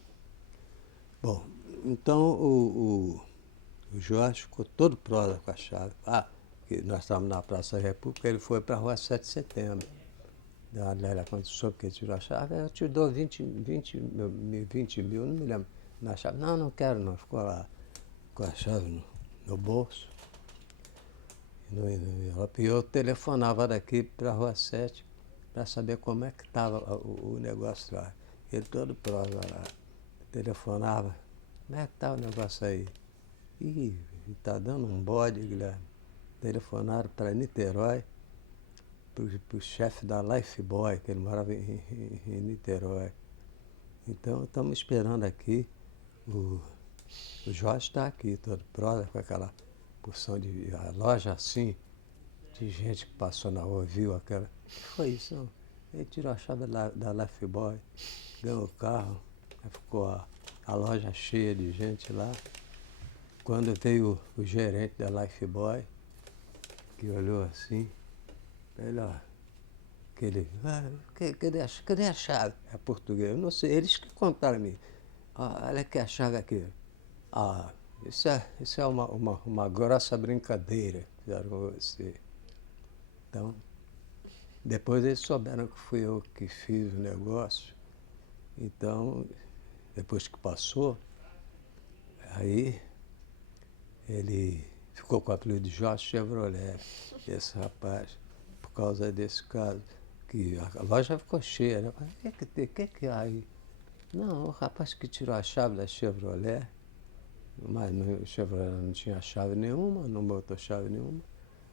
Bom, então o Jorge ficou todo prosa com a chave. que nós estávamos na Praça da República, ele foi para a Rua 7 de Setembro. A Adélia, quando soube que ele tirou a chave, eu te dou 20 mil, não me lembro, na chave. Não, não quero não, ficou lá com a chave no bolso. E eu telefonava daqui para a Rua 7 para saber como é que estava o negócio lá. Ele todo prova lá, telefonava, como é que está o negócio aí? Ih, está dando um bode, Guilherme. Telefonaram para Niterói, para o chefe da Lifeboy, que ele morava em Niterói. Então, estamos esperando aqui. O Jorge está aqui, todo prova, com aquela porção de a loja assim, de gente que passou na rua, viu aquela. O que foi isso? Não? Ele tirou a chave da Lifeboy, ganhou o carro, aí ficou a loja cheia de gente lá. Quando veio o gerente da Lifeboy, que olhou assim, ele, ó, cadê a chave? É português, eu não sei, eles que contaram a mim. Ah, olha aqui a chave aqui. Ah, isso é uma grossa brincadeira que fizeram com você. Então, depois eles souberam que fui eu que fiz o negócio. Então, depois que passou, aí ele ficou com o apelido de Jorge Chevrolet, esse rapaz, por causa desse caso. Que a loja ficou cheia, né? O que há aí? Não, o rapaz que tirou a chave da Chevrolet, mas o Chevrolet não tinha chave nenhuma, não botou chave nenhuma.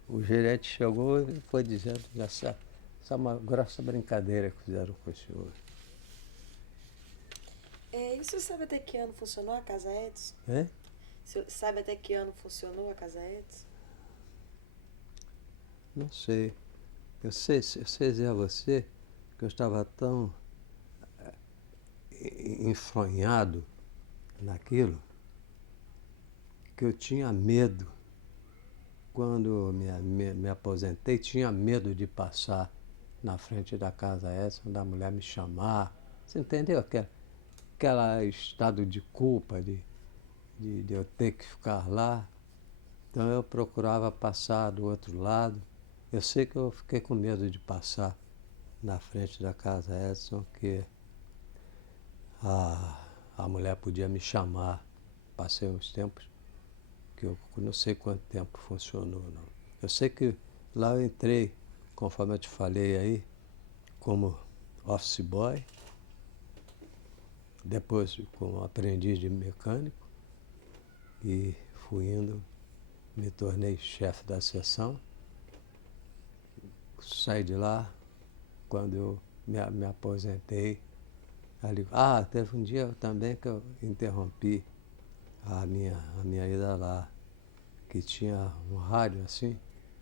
O gerente chegou e foi dizendo que essa é uma grossa brincadeira que fizeram com o senhor. E você sabe até que ano funcionou a Casa Edson? É? Você sabe até que ano funcionou a Casa Edson? Não sei. Eu sei dizer a você que eu estava tão enfronhado naquilo que eu tinha medo. Quando me aposentei, tinha medo de passar na frente da Casa Edson, da mulher me chamar. Você entendeu? Aquela estado de culpa de eu ter que ficar lá. Então eu procurava passar do outro lado. Eu sei que eu fiquei com medo de passar na frente da Casa Edson, que a mulher podia me chamar. Passei uns tempos que eu não sei quanto tempo funcionou, não. Eu sei que lá eu entrei, conforme eu te falei aí, como office boy, depois como aprendiz de mecânico, e fui indo, me tornei chefe da seção. Saí de lá, quando eu me aposentei, ali, teve um dia também que eu interrompi a minha ida lá, que tinha um rádio assim,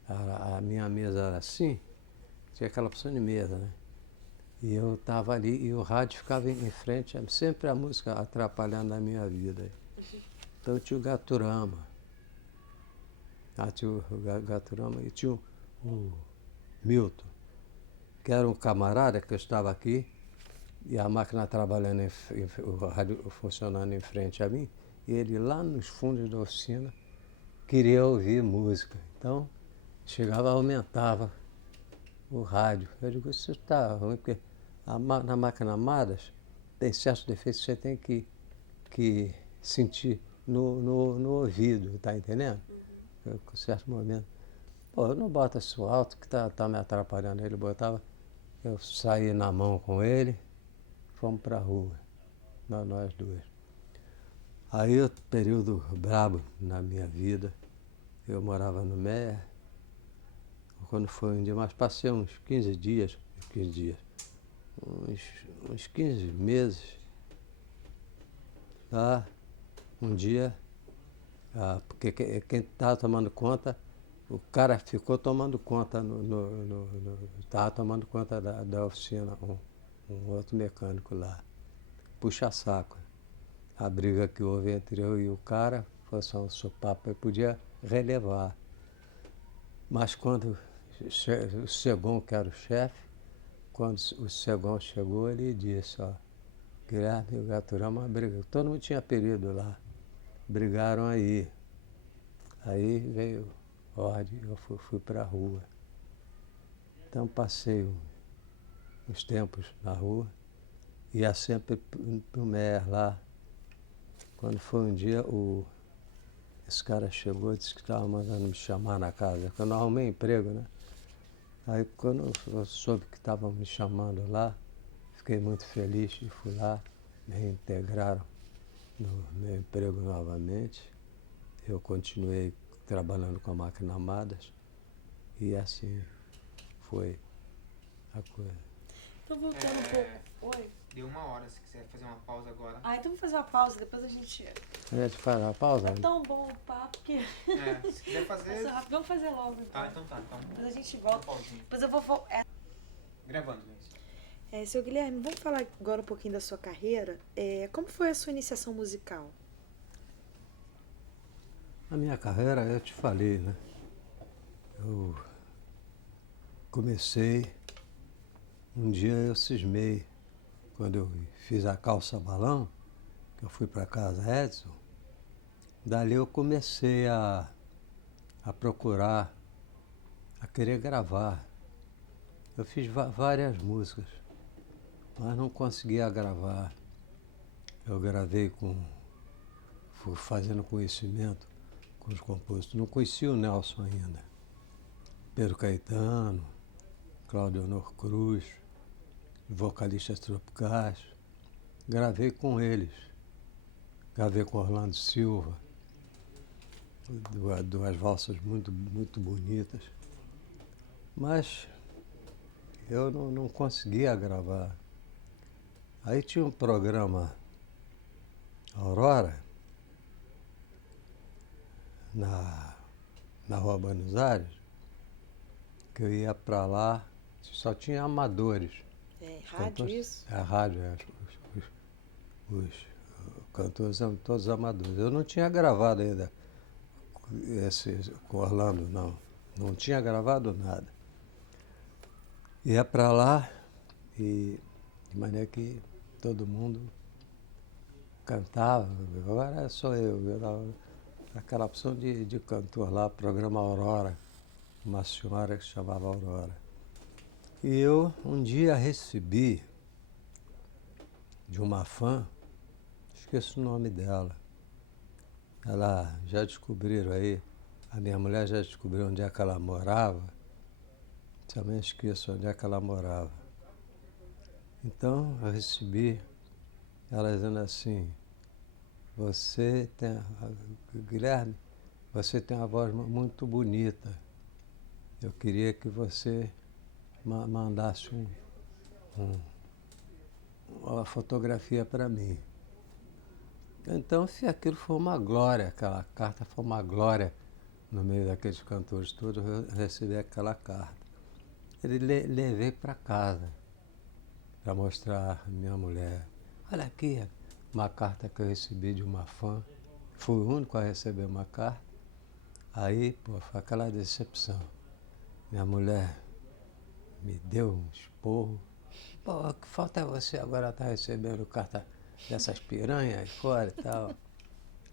a minha mesa era assim, tinha aquela opção de mesa, né? E eu estava ali e o rádio ficava em frente, sempre a música atrapalhando a minha vida. Então tinha o Gaturama. Tinha o Gaturama e tinha o Milton, que era um camarada que eu estava aqui, e a máquina trabalhando, o rádio funcionando em frente a mim, e ele lá nos fundos da oficina queria ouvir música. Então, chegava, aumentava o rádio. Eu digo, isso está ruim, porque na máquina Amadas tem certos defeitos que você tem que sentir no ouvido, tá entendendo? Eu, com certo momento. Pô, eu não boto isso alto que tá me atrapalhando. Ele botava, eu saí na mão com ele, fomos pra rua, nós dois. Aí, outro período brabo na minha vida, eu morava no Meia, quando foi um dia, mas passei uns 15 dias, uns 15 meses lá, um dia, porque quem estava tomando conta, o cara ficou tomando conta, estava tomando conta da oficina, um outro mecânico lá, puxa-saco. A briga que houve entre eu e o cara foi só um sopapo, eu podia relevar. Mas quando o Segon, que era o chefe, quando o Segon chegou, ele disse, Guilherme e o Gaturama brigam. Todo mundo tinha apelido lá. Brigaram aí. Aí veio ordem, eu fui para a rua. Então passei uns tempos na rua, ia sempre pro MER lá. Quando foi um dia, esse cara chegou e disse que estava mandando me chamar na casa, que eu não arrumei emprego, né? Aí quando eu soube que estavam me chamando lá, fiquei muito feliz e fui lá, me reintegraram no meu emprego novamente. Eu continuei trabalhando com a máquina Amadas e assim foi a coisa. Então voltando um pouco. Oi? Deu 1 hora, se quiser fazer uma pausa agora. Ah, então vamos fazer uma pausa, depois a gente... A gente faz uma pausa? É tão bom o papo que... Se quiser fazer... Vamos fazer logo, então. Tá, então tá. Então, Depois a gente volta. pausinha. Depois eu vou... Gravando, gente. Seu Guilherme, vamos falar agora um pouquinho da sua carreira. Como foi a sua iniciação musical? A minha carreira, eu te falei, né? Eu comecei, um dia eu cismei, quando eu fiz a calça balão, que eu fui para casa Edson, dali eu comecei a procurar, a querer gravar. Eu fiz várias músicas, mas não conseguia gravar. Eu gravei fui fazendo conhecimento com os compositores. Não conhecia o Nelson ainda. Pedro Caetano, Cláudio Honor Cruz, vocalistas tropicais. Gravei com eles. Gravei com Orlando Silva, duas valsas muito, muito bonitas. Mas eu não conseguia gravar. Aí tinha um programa Aurora, na Rua Buenos Aires, que eu ia para lá, só tinha amadores. Rádio isso? A rádio, os cantores eram todos amadores. Eu não tinha gravado ainda com Orlando, não. Não tinha gravado nada. Ia para lá e de maneira que todo mundo cantava. Agora sou eu era aquela opção de cantor lá, programa Aurora, uma senhora que se chamava Aurora. E eu um dia recebi de uma fã, esqueço o nome dela. Ela já descobriram aí, a minha mulher já descobriu onde é que ela morava, também esqueço onde é que ela morava. Então eu recebi ela dizendo assim, Guilherme, você tem uma voz muito bonita. Eu queria que você mandasse uma fotografia para mim. Então, aquilo foi uma glória, aquela carta foi uma glória no meio daqueles cantores todos, eu recebi aquela carta. Ele levei para casa para mostrar à minha mulher. Olha aqui, uma carta que eu recebi de uma fã. Fui o único a receber uma carta. Aí, foi aquela decepção. Minha mulher me deu um esporro. O que falta é você agora estar recebendo carta dessas piranhas aí fora e tal.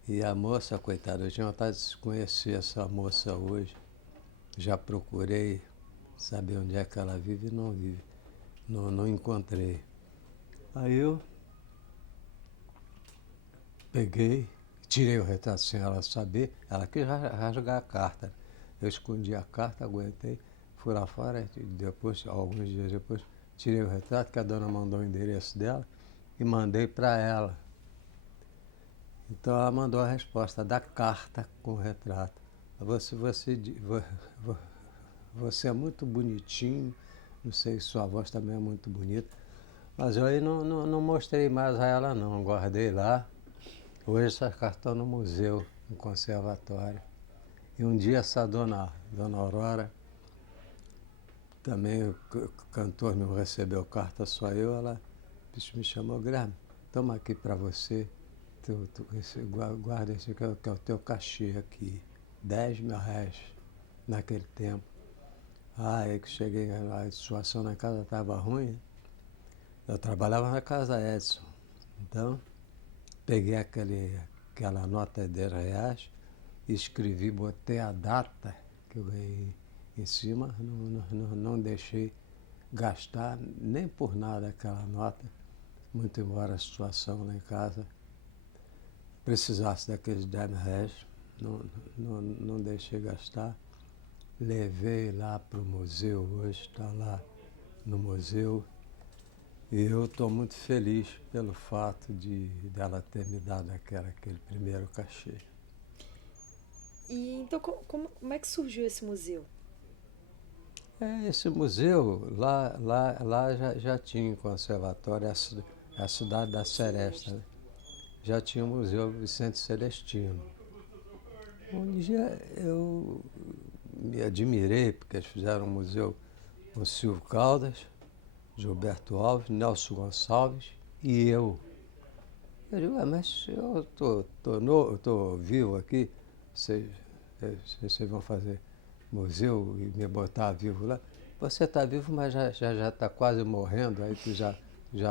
E a moça, coitada, eu tinha vontade de conhecer essa moça hoje. Já procurei saber onde é que ela vive e não vive. Não encontrei. Aí eu peguei, tirei o retrato sem ela saber. Ela quis rasgar a carta. Eu escondi a carta, aguentei, fui lá fora e depois, alguns dias depois, tirei o retrato, que a dona mandou o endereço dela e mandei para ela. Então ela mandou a resposta da carta com o retrato. Você é muito bonitinho, não sei se sua voz também é muito bonita, mas eu aí não mostrei mais a ela não, guardei lá. Hoje essas cartas estão no museu, no conservatório. E um dia essa dona Aurora, também o cantor não recebeu carta, só eu, ela me chamou, Guilherme, toma aqui para você, guarda esse que é o teu cachê aqui, R$10.000 naquele tempo. Aí que cheguei, a situação na casa estava ruim, eu trabalhava na casa Edson, então peguei aquela nota de R$10, escrevi, botei a data que eu ganhei em cima, não deixei gastar nem por nada aquela nota, muito embora a situação lá em casa precisasse daqueles 10 reais, não deixei gastar. Levei lá para o museu, hoje está lá no museu, e eu estou muito feliz pelo fato dela ter me dado aquele primeiro cachê. E então como é que surgiu esse museu? Esse museu, lá já tinha um conservatório, a cidade da Seresta, né? Já tinha o Museu Vicente Celestino. Um dia eu me admirei, porque eles fizeram um museu com Silvio Caldas, Gilberto Alves, Nelson Gonçalves e eu. Eu digo, mas eu tô vivo aqui, vocês vão fazer museu e me botar vivo lá. Você está vivo, mas já está quase morrendo, aí tu já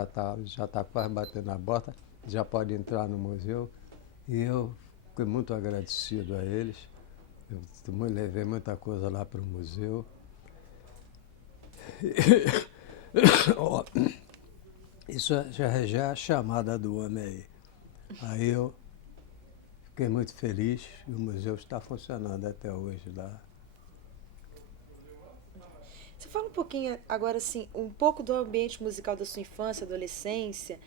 tá quase batendo na bota, já pode entrar no museu. E eu fiquei muito agradecido a eles. Eu levei muita coisa lá para o museu. Isso já é a chamada do homem aí. Aí eu fiquei muito feliz e o museu está funcionando até hoje lá. Você fala um pouquinho agora, assim, um pouco do ambiente musical da sua infância, adolescência.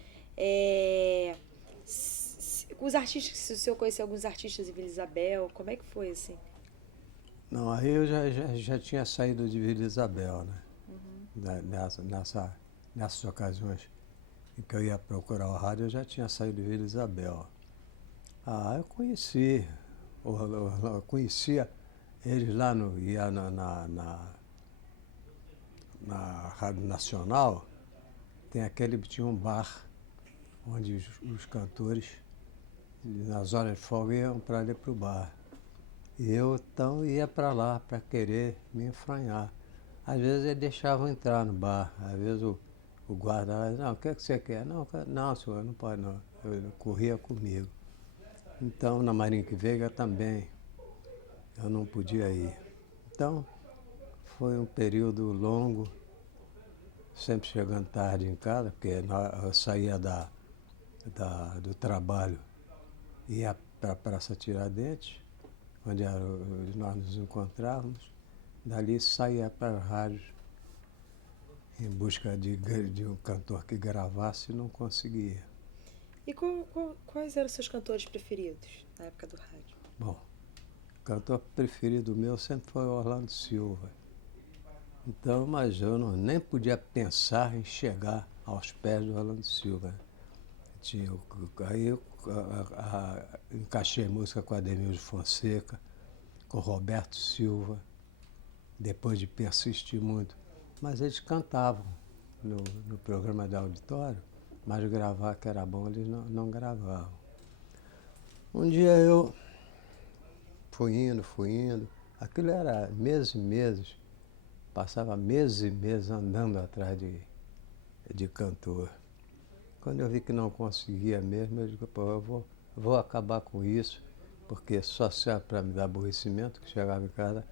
Os artistas, se o senhor conhecia alguns artistas de Vila Isabel, como é que foi, assim? Não, aí eu já tinha saído de Vila Isabel, né? Nessas ocasiões em que eu ia procurar o rádio, eu já tinha saído de Vila Isabel. Eu conhecia eles lá ia na Rádio Nacional, tinha um bar onde os cantores, nas horas de folga, iam para ali para o bar. E eu, então, ia para lá para querer me enfranhar. Às vezes eles deixavam entrar no bar, às vezes o guarda lá, não, o que você quer? Não, senhor, não pode não. Ele corria comigo. Então, na Marinque Veiga também, eu não podia ir. Então, foi um período longo, sempre chegando tarde em casa, porque eu saía do trabalho, ia para a Praça Tiradentes, onde nós nos encontrávamos, dali saía para as rádios em busca de um cantor que gravasse e não conseguia. E quais eram os seus cantores preferidos na época do rádio? Bom, o cantor preferido meu sempre foi o Orlando Silva. Então, mas eu nem podia pensar em chegar aos pés do Orlando Silva. Aí eu encaixei música com Ademir de Fonseca, com Roberto Silva, depois de persistir muito. Mas eles cantavam no programa de auditório, mas gravar que era bom, eles não gravavam. Um dia eu fui indo, aquilo era meses e meses, passava meses e meses andando atrás de cantor. Quando eu vi que não conseguia mesmo, eu digo, pô, eu vou acabar com isso, porque só serve para me dar aborrecimento, que chegava em casa,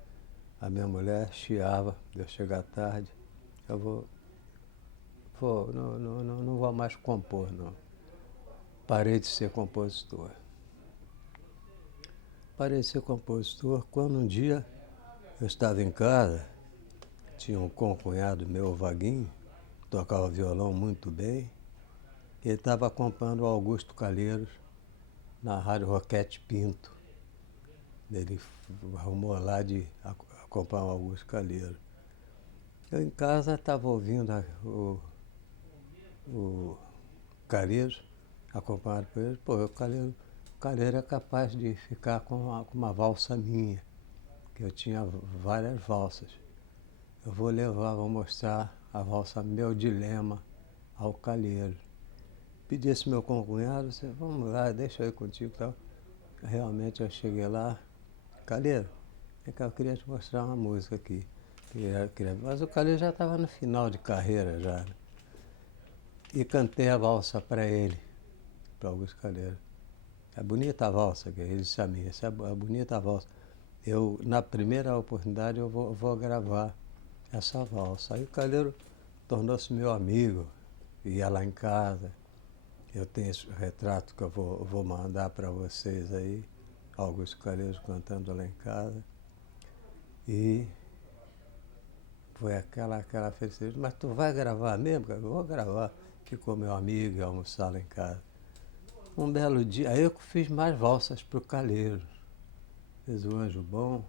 a minha mulher chiava de eu chegar tarde. Eu não vou mais compor, não. Parei de ser compositor. Parei de ser compositor quando um dia eu estava em casa, tinha um concunhado meu, o Vaguinho, tocava violão muito bem, e ele estava acompanhando o Augusto Calheiros na Rádio Roquete Pinto. Ele arrumou lá de acompanhar o Augusto Calheiros. Eu em casa estava ouvindo o Calheiros, acompanhado por ele. Pô, o Calheiros é capaz de ficar com uma valsa minha, que eu tinha várias valsas. Eu vou mostrar a valsa Meu Dilema ao Calheiros. Pedi esse meu concunhado, vamos lá, deixa eu ir contigo e tal. Realmente eu cheguei lá, Calheiro, eu queria te mostrar uma música aqui. Mas o Calheiro já estava no final de carreira já, né? E cantei a valsa para ele, para Augusto Calheiro. É bonita a valsa, que ele disse a mim, essa é a bonita valsa. na primeira oportunidade, eu vou gravar essa valsa. Aí o Calheiro tornou-se meu amigo, ia lá em casa. Eu tenho esse retrato que eu vou mandar para vocês aí, Augusto Calheiro cantando lá em casa. E foi aquela felicidade. Mas tu vai gravar mesmo? Eu vou gravar. Ficou meu amigo, ia almoçar lá em casa. Um belo dia, aí eu fiz mais valsas para o Calheiro. Fiz o Anjo Bom.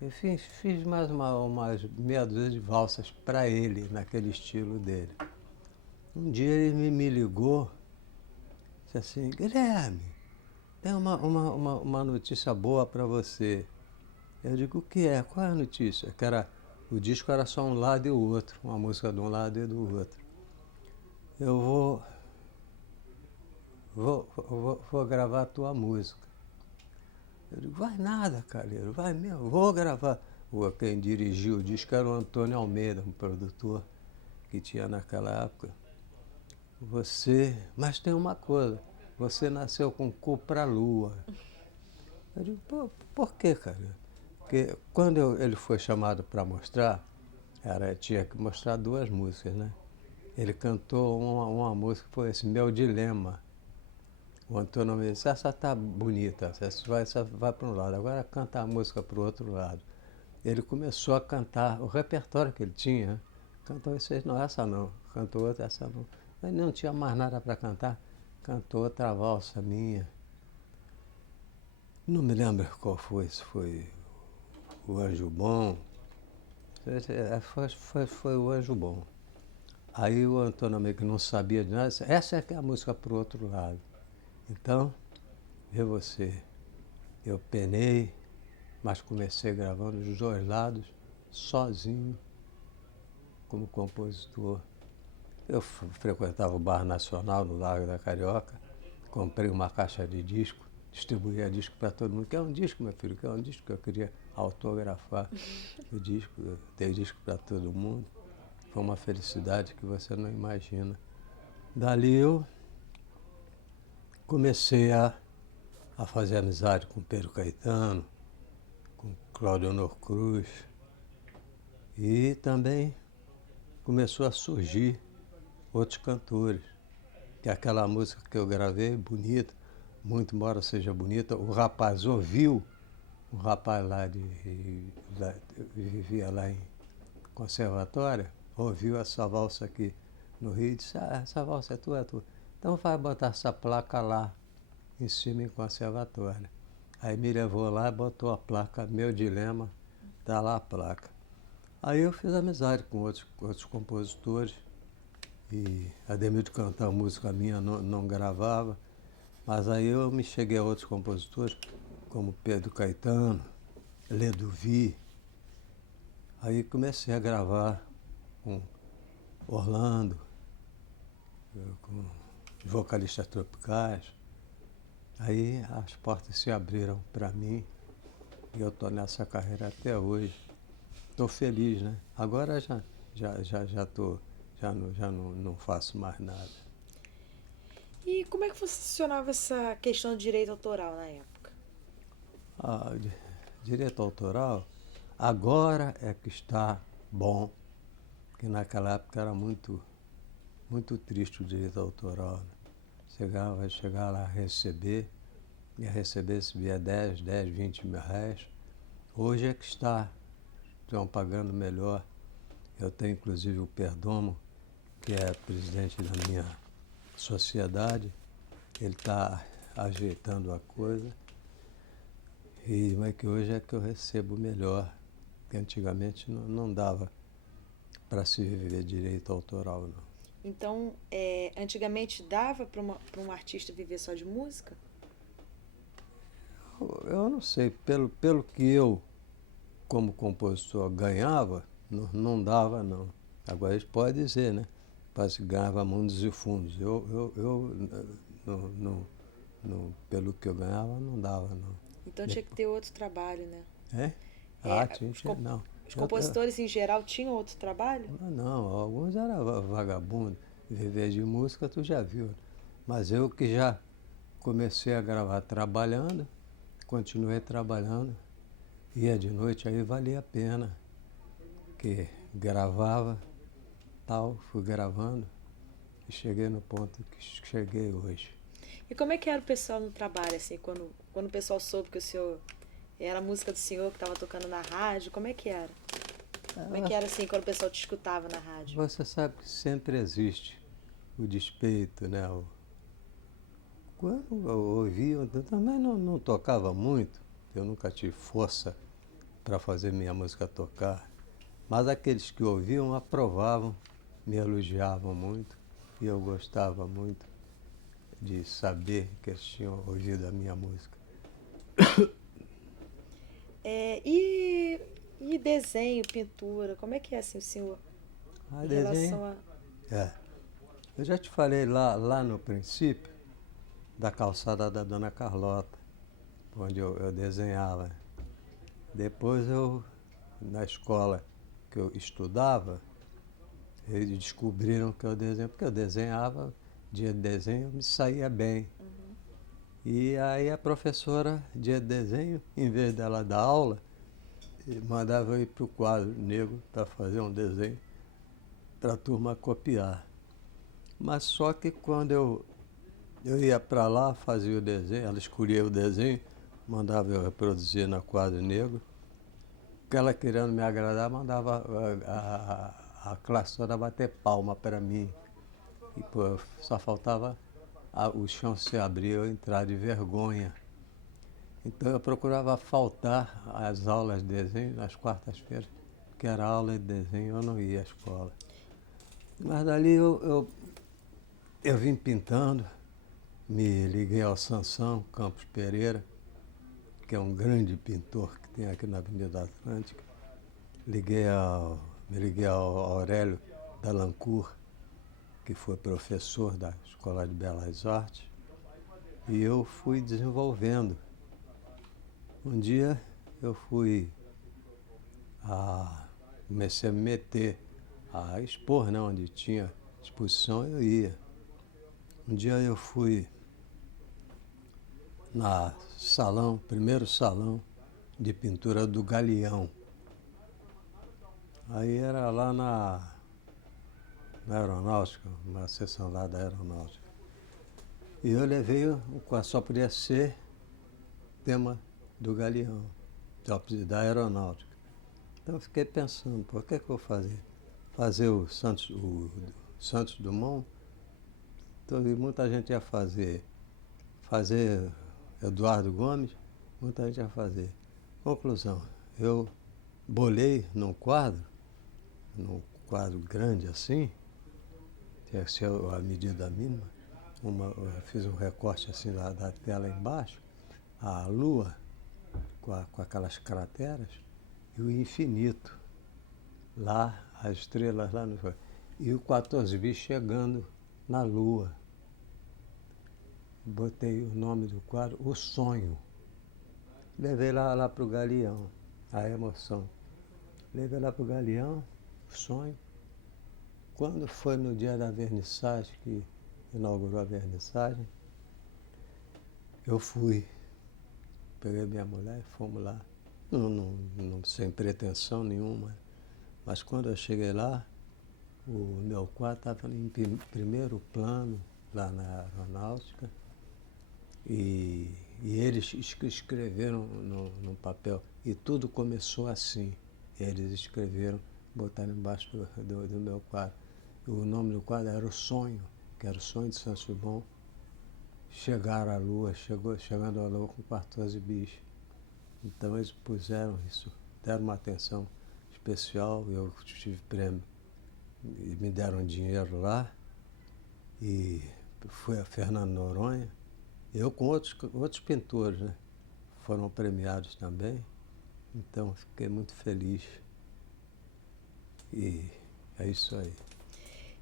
E fiz mais umas meia dúzia de valsas para ele, naquele estilo dele. Um dia ele me ligou, disse assim, Guilherme, tem uma notícia boa para você. Eu digo, o que é? Qual é a notícia? O disco era só um lado e o outro, uma música de um lado e do outro. Eu vou gravar a tua música. Eu digo, vai nada, Calheiro, vai mesmo, vou gravar. Quem dirigiu o disco era o Antônio Almeida, um produtor que tinha naquela época. Mas tem uma coisa, você nasceu com cu pra lua. Eu digo, por quê, cara? Porque quando ele foi chamado para mostrar, tinha que mostrar duas músicas, né? Ele cantou uma música que foi esse Meu Dilema. O Antônio me disse, essa tá bonita, essa vai para um lado, agora canta a música para o outro lado. Ele começou a cantar o repertório que ele tinha. Cantou essa não, cantou outra, essa não. Ele não tinha mais nada para cantar, cantou outra valsa minha. Não me lembro qual foi, se foi o Anjo Bom. Foi o Anjo Bom. Aí o Antônio meio que não sabia de nada, disse, essa é que é a música para o outro lado. Então, vê você, eu penei, mas comecei gravando os dois lados, sozinho, como compositor. Eu frequentava o Bar Nacional, no Largo da Carioca, comprei uma caixa de disco, distribuía disco para todo mundo. Quer um disco, meu filho? Quer um disco? Que eu queria autografar o disco, eu dei disco para todo mundo. Foi uma felicidade que você não imagina. Dali eu comecei a fazer amizade com Pedro Caetano, com Cláudio Honor Cruz. E também começou a surgir outros cantores. Que aquela música que eu gravei, bonita, muito embora seja bonita, o rapaz ouviu, um rapaz vivia lá em Conservatória, ouviu essa valsa aqui no Rio e disse, essa valsa é tua. Então vai botar essa placa lá em cima em Conservatória. Aí me levou lá e botou a placa, Meu Dilema, tá lá a placa. Aí eu fiz amizade com outros compositores e Ademir de cantar música minha não gravava, mas aí eu me cheguei a outros compositores, como Pedro Caetano, Leduvi. Aí comecei a gravar com Orlando, com vocalistas tropicais. Aí as portas se abriram para mim e eu estou nessa carreira até hoje. Estou feliz, né? Agora já não faço mais nada. E como é que funcionava essa questão de direito autoral na época? Direito autoral, agora é que está bom, porque naquela época era muito triste o direito autoral. Né? Chegar lá ia receber se vier 10, 20 mil reais. Hoje é que estão pagando melhor. Eu tenho inclusive o Perdomo, que é presidente da minha sociedade, ele está ajeitando a coisa. Mas que hoje é que eu recebo melhor, que antigamente não dava para se viver direito autoral, não. Então, antigamente dava para um artista viver só de música? Eu não sei, pelo que eu, como compositor, ganhava, não dava, não. Agora eles podem dizer, né? Parece que ganhava mundos e fundos. Eu pelo que eu ganhava, não dava, não. Então tinha que ter outro trabalho, né? Tinha, não. Os compositores, em geral, tinham outro trabalho? Não, alguns eram vagabundos. Viver de música, tu já viu. Mas eu que já comecei a gravar trabalhando, continuei trabalhando, ia de noite, aí valia a pena, que gravava, tal, fui gravando e cheguei no ponto que cheguei hoje. E como é que era o pessoal no trabalho, assim, quando o pessoal soube que o senhor era a música do senhor que estava tocando na rádio, como é que era? Como é que era, assim, quando o pessoal te escutava na rádio? Você sabe que sempre existe o despeito, né? Quando eu ouvia, eu também não tocava muito, eu nunca tive força para fazer minha música tocar, mas aqueles que ouviam aprovavam, me elogiavam muito, e eu gostava muito de saber que eles tinham ouvido a minha música. E desenho, pintura, como é que é, assim, o senhor, em Desenho, relação a... eu já te falei lá no princípio, da calçada da Dona Carlota, onde eu desenhava. Depois na escola que eu estudava, eles descobriram que eu desenhava, porque eu desenhava, dia de desenho me saía bem. Uhum. E aí a professora, dia de desenho, em vez dela dar aula, mandava eu ir para o quadro negro para fazer um desenho para a turma copiar. Mas só que quando eu ia para lá, fazia o desenho, ela escolhia o desenho, mandava eu reproduzir no quadro negro. Que ela querendo me agradar, mandava a classe toda bater palma para mim. E pô, só faltava o chão se abrir, eu entrar de vergonha. Então eu procurava faltar às aulas de desenho nas quartas-feiras, que era aula de desenho, eu não ia à escola. Mas dali eu vim pintando, me liguei ao Sansão Campos Pereira, que é um grande pintor que tem aqui na Avenida Atlântica. Me liguei ao Aurélio Dalancourt, que foi professor da Escola de Belas Artes, e eu fui desenvolvendo. Um dia eu comecei a me meter, a expor, né, onde tinha exposição, eu ia. Um dia eu fui primeiro salão de pintura do Galeão. Aí era lá na Aeronáutica, uma seção lá da Aeronáutica. E eu levei, só podia ser tema do Galeão, da Aeronáutica. Então eu fiquei pensando, por que eu vou fazer? Fazer o Santos Dumont? Então, muita gente ia fazer Eduardo Gomes, muita gente ia fazer. Conclusão, eu bolei num quadro grande assim, tinha que ser a medida mínima, eu fiz um recorte assim da tela embaixo, a Lua com aquelas crateras e o infinito, lá, as estrelas lá no... E o 14 bis chegando na Lua. Botei o nome do quadro, O Sonho. Levei lá para o Galeão, a emoção. Levei lá para o Galeão, O Sonho. Quando foi no dia da vernissagem, que inaugurou a vernissagem, eu fui. Peguei minha mulher e fomos lá. Não sem pretensão nenhuma. Mas quando eu cheguei lá, o meu quadro estava em primeiro plano, lá na Aeronáutica. E eles escreveram no papel. E tudo começou assim. Eles escreveram, botaram embaixo do meu quadro. O nome do quadro era O Sonho, que era o sonho de Santos Dumont. Chegaram à Lua, chegando à Lua com 14 bis. Então eles puseram isso, deram uma atenção especial, eu tive prêmio. E me deram dinheiro lá. E fui a Fernando Noronha. Eu com outros pintores, né? Foram premiados também. Então fiquei muito feliz. E é isso aí.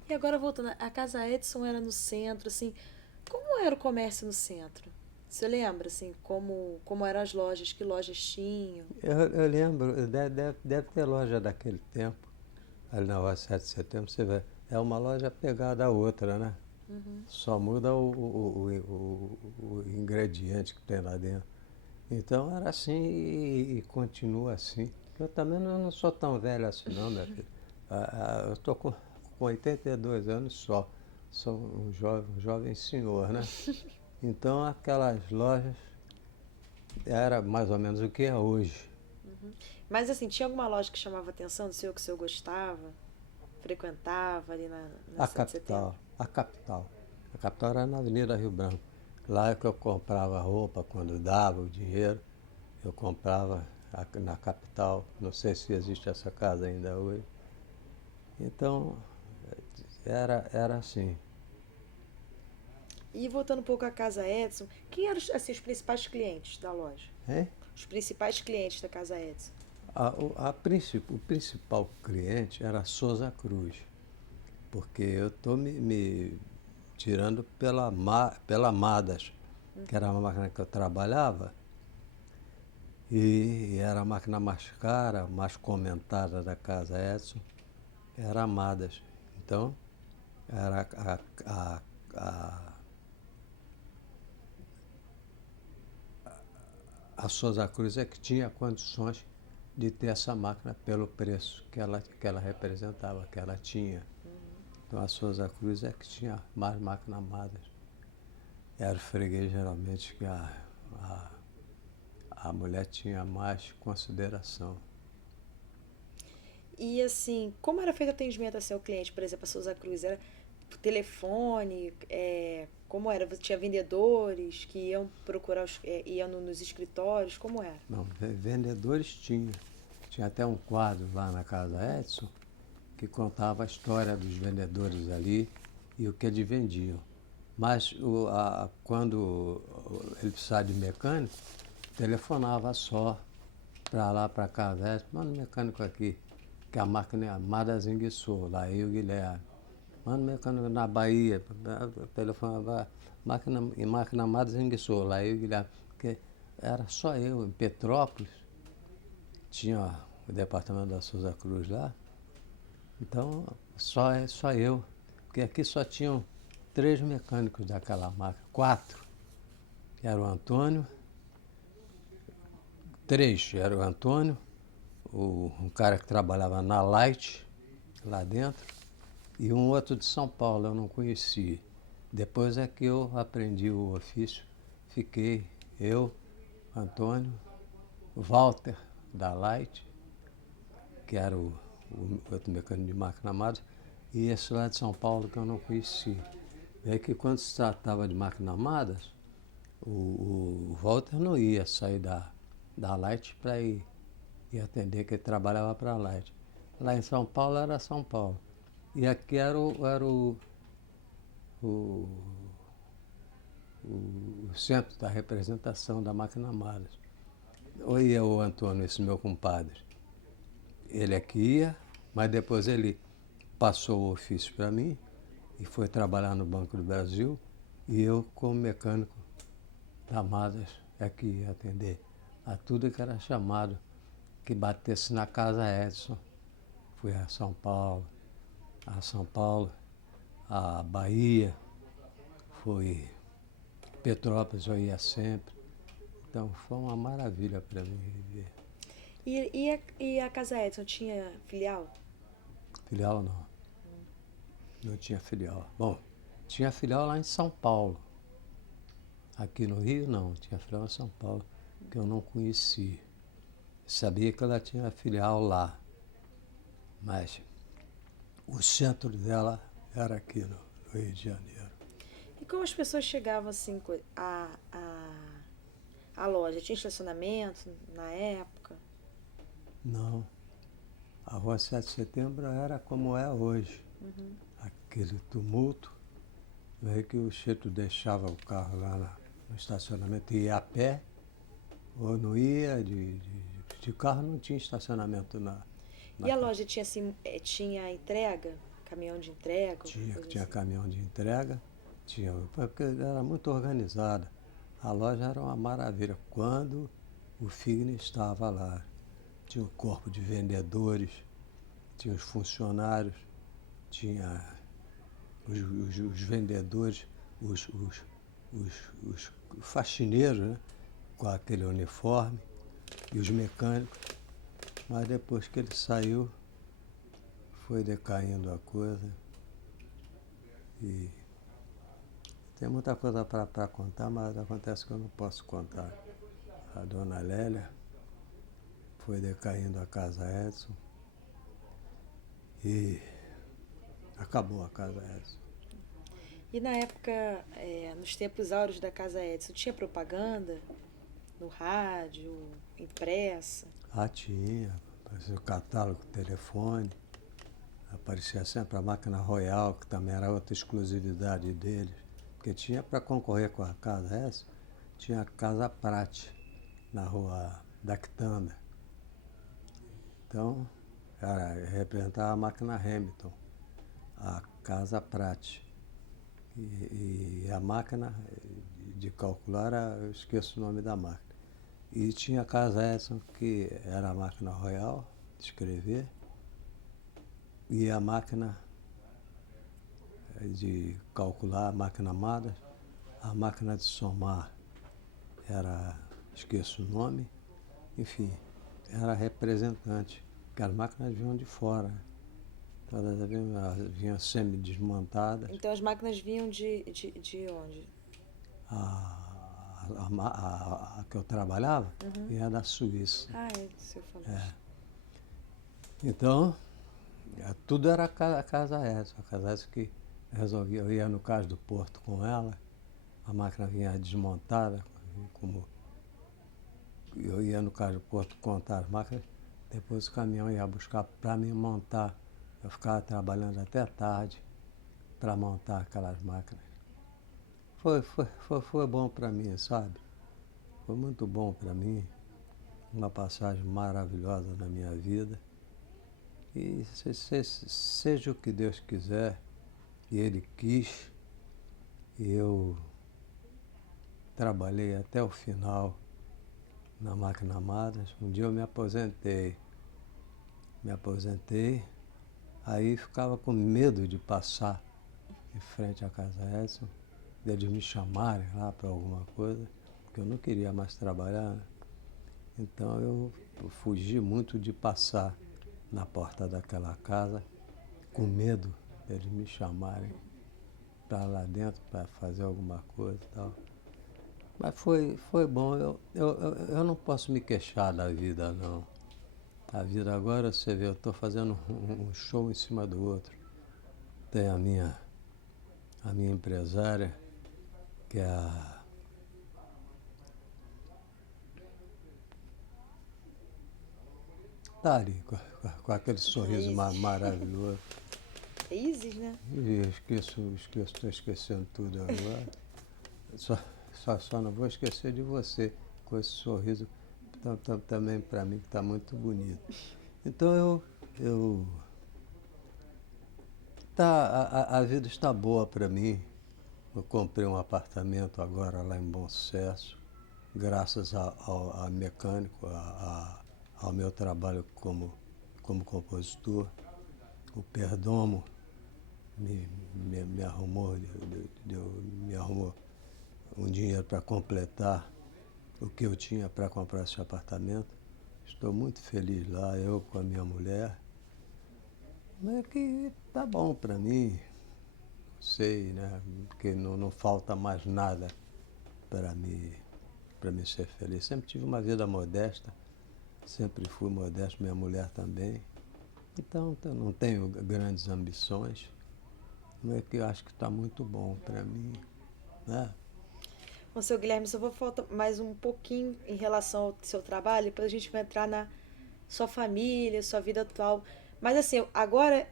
E agora voltando, a Casa Edson era no centro, assim, como era o comércio no centro? Você lembra, assim, como eram as lojas, que lojas tinham? Eu lembro, deve ter loja daquele tempo, ali na Rua 7 de Setembro, você vê, é uma loja pegada à outra, né? Uhum. Só muda o ingrediente que tem lá dentro. Então era assim e continua assim. Eu também não sou tão velho assim não, minha filha. Eu estou com 82 anos só. Sou um jovem senhor, né? Então aquelas lojas era mais ou menos o que é hoje. Mas assim, tinha alguma loja que chamava a atenção do senhor, que o senhor gostava, frequentava ali na A 7 de setembro? capital, a capital. A capital era na Avenida Rio Branco. Lá é que eu comprava roupa quando dava o dinheiro. Eu comprava na capital. Não sei se existe essa casa ainda hoje. Então, era assim. E voltando um pouco à Casa Edson, quem eram assim, os principais clientes da loja? Hein? Os principais clientes da Casa Edson? O principal cliente era a Souza Cruz, porque eu estou me tirando pela Madas, que era uma máquina que eu trabalhava, e era a máquina mais cara, mais comentada da Casa Edson, era a Madas. Então, era a Souza Cruz é que tinha condições de ter essa máquina pelo preço que ela representava, que ela tinha. Então a Souza Cruz é que tinha mais máquinas amadas. Era o freguês geralmente que a mulher tinha mais consideração. E assim, como era feito o atendimento assim, ao cliente, por exemplo, a Souza Cruz? Era por telefone? Como era? Tinha vendedores que iam procurar, iam nos escritórios? Como era? Não, vendedores tinha. Tinha até um quadro lá na Casa Edson que contava a história dos vendedores ali e o que eles vendiam. Mas quando ele precisava de mecânico, telefonava só para lá, para casa, manda um mecânico aqui, que a máquina amada enguiçou, lá eu e o Guilherme. Manda um mecânico na Bahia, telefonava, máquina amada enguiçou, lá eu e o Guilherme. Porque era só eu, em Petrópolis, tinha o departamento da Souza Cruz lá, então só eu, porque aqui só tinham 3 mecânicos daquela máquina, 4, que era o Antônio, 3 era o Antônio, um cara que trabalhava na Light, lá dentro, e um outro de São Paulo, eu não conhecia. Depois é que eu aprendi o ofício, fiquei eu, Antônio, Walter, da Light, que era o outro mecânico de máquina amada, e esse lá de São Paulo que eu não conhecia. E aí que quando se tratava de máquinas amadas, o Walter não ia sair da Light para ir atender, que ele trabalhava para a Light. Lá em São Paulo era São Paulo. E aqui era o, o centro da representação da máquina amada. Ou ia o Antônio, esse meu compadre. Ele aqui ia, mas depois ele passou o ofício para mim e foi trabalhar no Banco do Brasil, e eu, como mecânico da Madas, é que ia atender a tudo que era chamado que batesse na Casa Edson. Fui a São Paulo, a Bahia, fui Petrópolis, eu ia sempre. Então foi uma maravilha para mim viver. E a Casa Edson tinha filial? Filial não. Não tinha filial. Bom, tinha filial lá em São Paulo. Aqui no Rio não, tinha filial em São Paulo, que eu não conhecia. Sabia que ela tinha filial lá, mas o centro dela era aqui no Rio de Janeiro. E como as pessoas chegavam assim à loja? Tinha estacionamento na época? Não. A Rua 7 de Setembro era como é hoje. Aquele tumulto, aí que o Cheto deixava o carro lá no estacionamento e ia a pé, ou não ia, de carro não tinha estacionamento na E a loja tinha assim, tinha entrega? Caminhão de entrega? Tinha Assim? caminhão de entrega, porque era muito organizada. A loja era uma maravilha. Quando o Figner estava lá, tinha um corpo de vendedores, tinha os funcionários, tinha os vendedores, os faxineiros, né? com aquele uniforme e os mecânicos, mas depois que ele saiu, foi decaindo a coisa. E tem muita coisa para contar, mas acontece que eu não posso contar. A dona Lélia foi decaindo a casa Edson e acabou a casa Edson. E na época, nos tempos áureos da Casa Edson, tinha propaganda no rádio, impressa? Ah, tinha. Aparecia o catálogo, o telefone. Aparecia sempre a máquina Royal, que também era outra exclusividade deles. Porque tinha, para concorrer com a Casa Edson, tinha a Casa Prate, na rua da Quitanda. Então, representava a máquina Hamilton, a Casa Prate. E a máquina de calcular, eu esqueço o nome da máquina. E tinha a Casa Edson, que era a máquina Royal, de escrever, e a máquina de calcular, a máquina Amada, a máquina de somar era, esqueço o nome, enfim, era representante, porque as máquinas vinham de fora. Todas vinham semi-desmontadas. Então as máquinas vinham de onde? A que eu trabalhava vinha da Suíça. Ah, é, o senhor falou. Então, tudo era a Casa Edson. A Casa Edson que resolvia. Eu ia no Cais do Porto com ela, a máquina vinha desmontada, como eu ia no Cais do Porto contar as máquinas, depois o caminhão ia buscar para me montar. Eu ficava trabalhando até tarde para montar aquelas máquinas. Foi bom para mim, sabe? Foi muito bom para mim. Uma passagem maravilhosa na minha vida. E seja o que Deus quiser, e Ele quis, e eu trabalhei até o final na máquina Amadas. Um dia eu me aposentei. Aí ficava com medo de passar em frente à Casa Edson, de eles me chamarem lá para alguma coisa, porque eu não queria mais trabalhar, né? Então eu fugi muito de passar na porta daquela casa, com medo de eles me chamarem para lá dentro para fazer alguma coisa e tal. Mas foi bom, eu não posso me queixar da vida, não. A vida agora, você vê, eu estou fazendo um show em cima do outro. Tem a minha empresária, que é a... Tá ali, com aquele sorriso maravilhoso. É Isis, né? Estou esquecendo tudo agora. Só não vou esquecer de você, com esse sorriso também para mim, que está muito bonito. Então a vida está boa para mim. Eu comprei um apartamento agora lá em Bom Sucesso, graças ao mecânico, ao meu trabalho como compositor. O Perdomo me arrumou um dinheiro para completar o que eu tinha para comprar esse apartamento. Estou muito feliz lá, eu com a minha mulher. Mas é que tá bom para mim, sei, né? Porque não falta mais nada para mim ser feliz. Sempre tive uma vida modesta, sempre fui modesto, minha mulher também. Então eu não tenho grandes ambições, mas é que eu acho que está muito bom para mim, né? Bom, seu Guilherme, só vou faltar mais um pouquinho em relação ao seu trabalho, depois a gente vai entrar na sua família, sua vida atual. Mas assim, agora,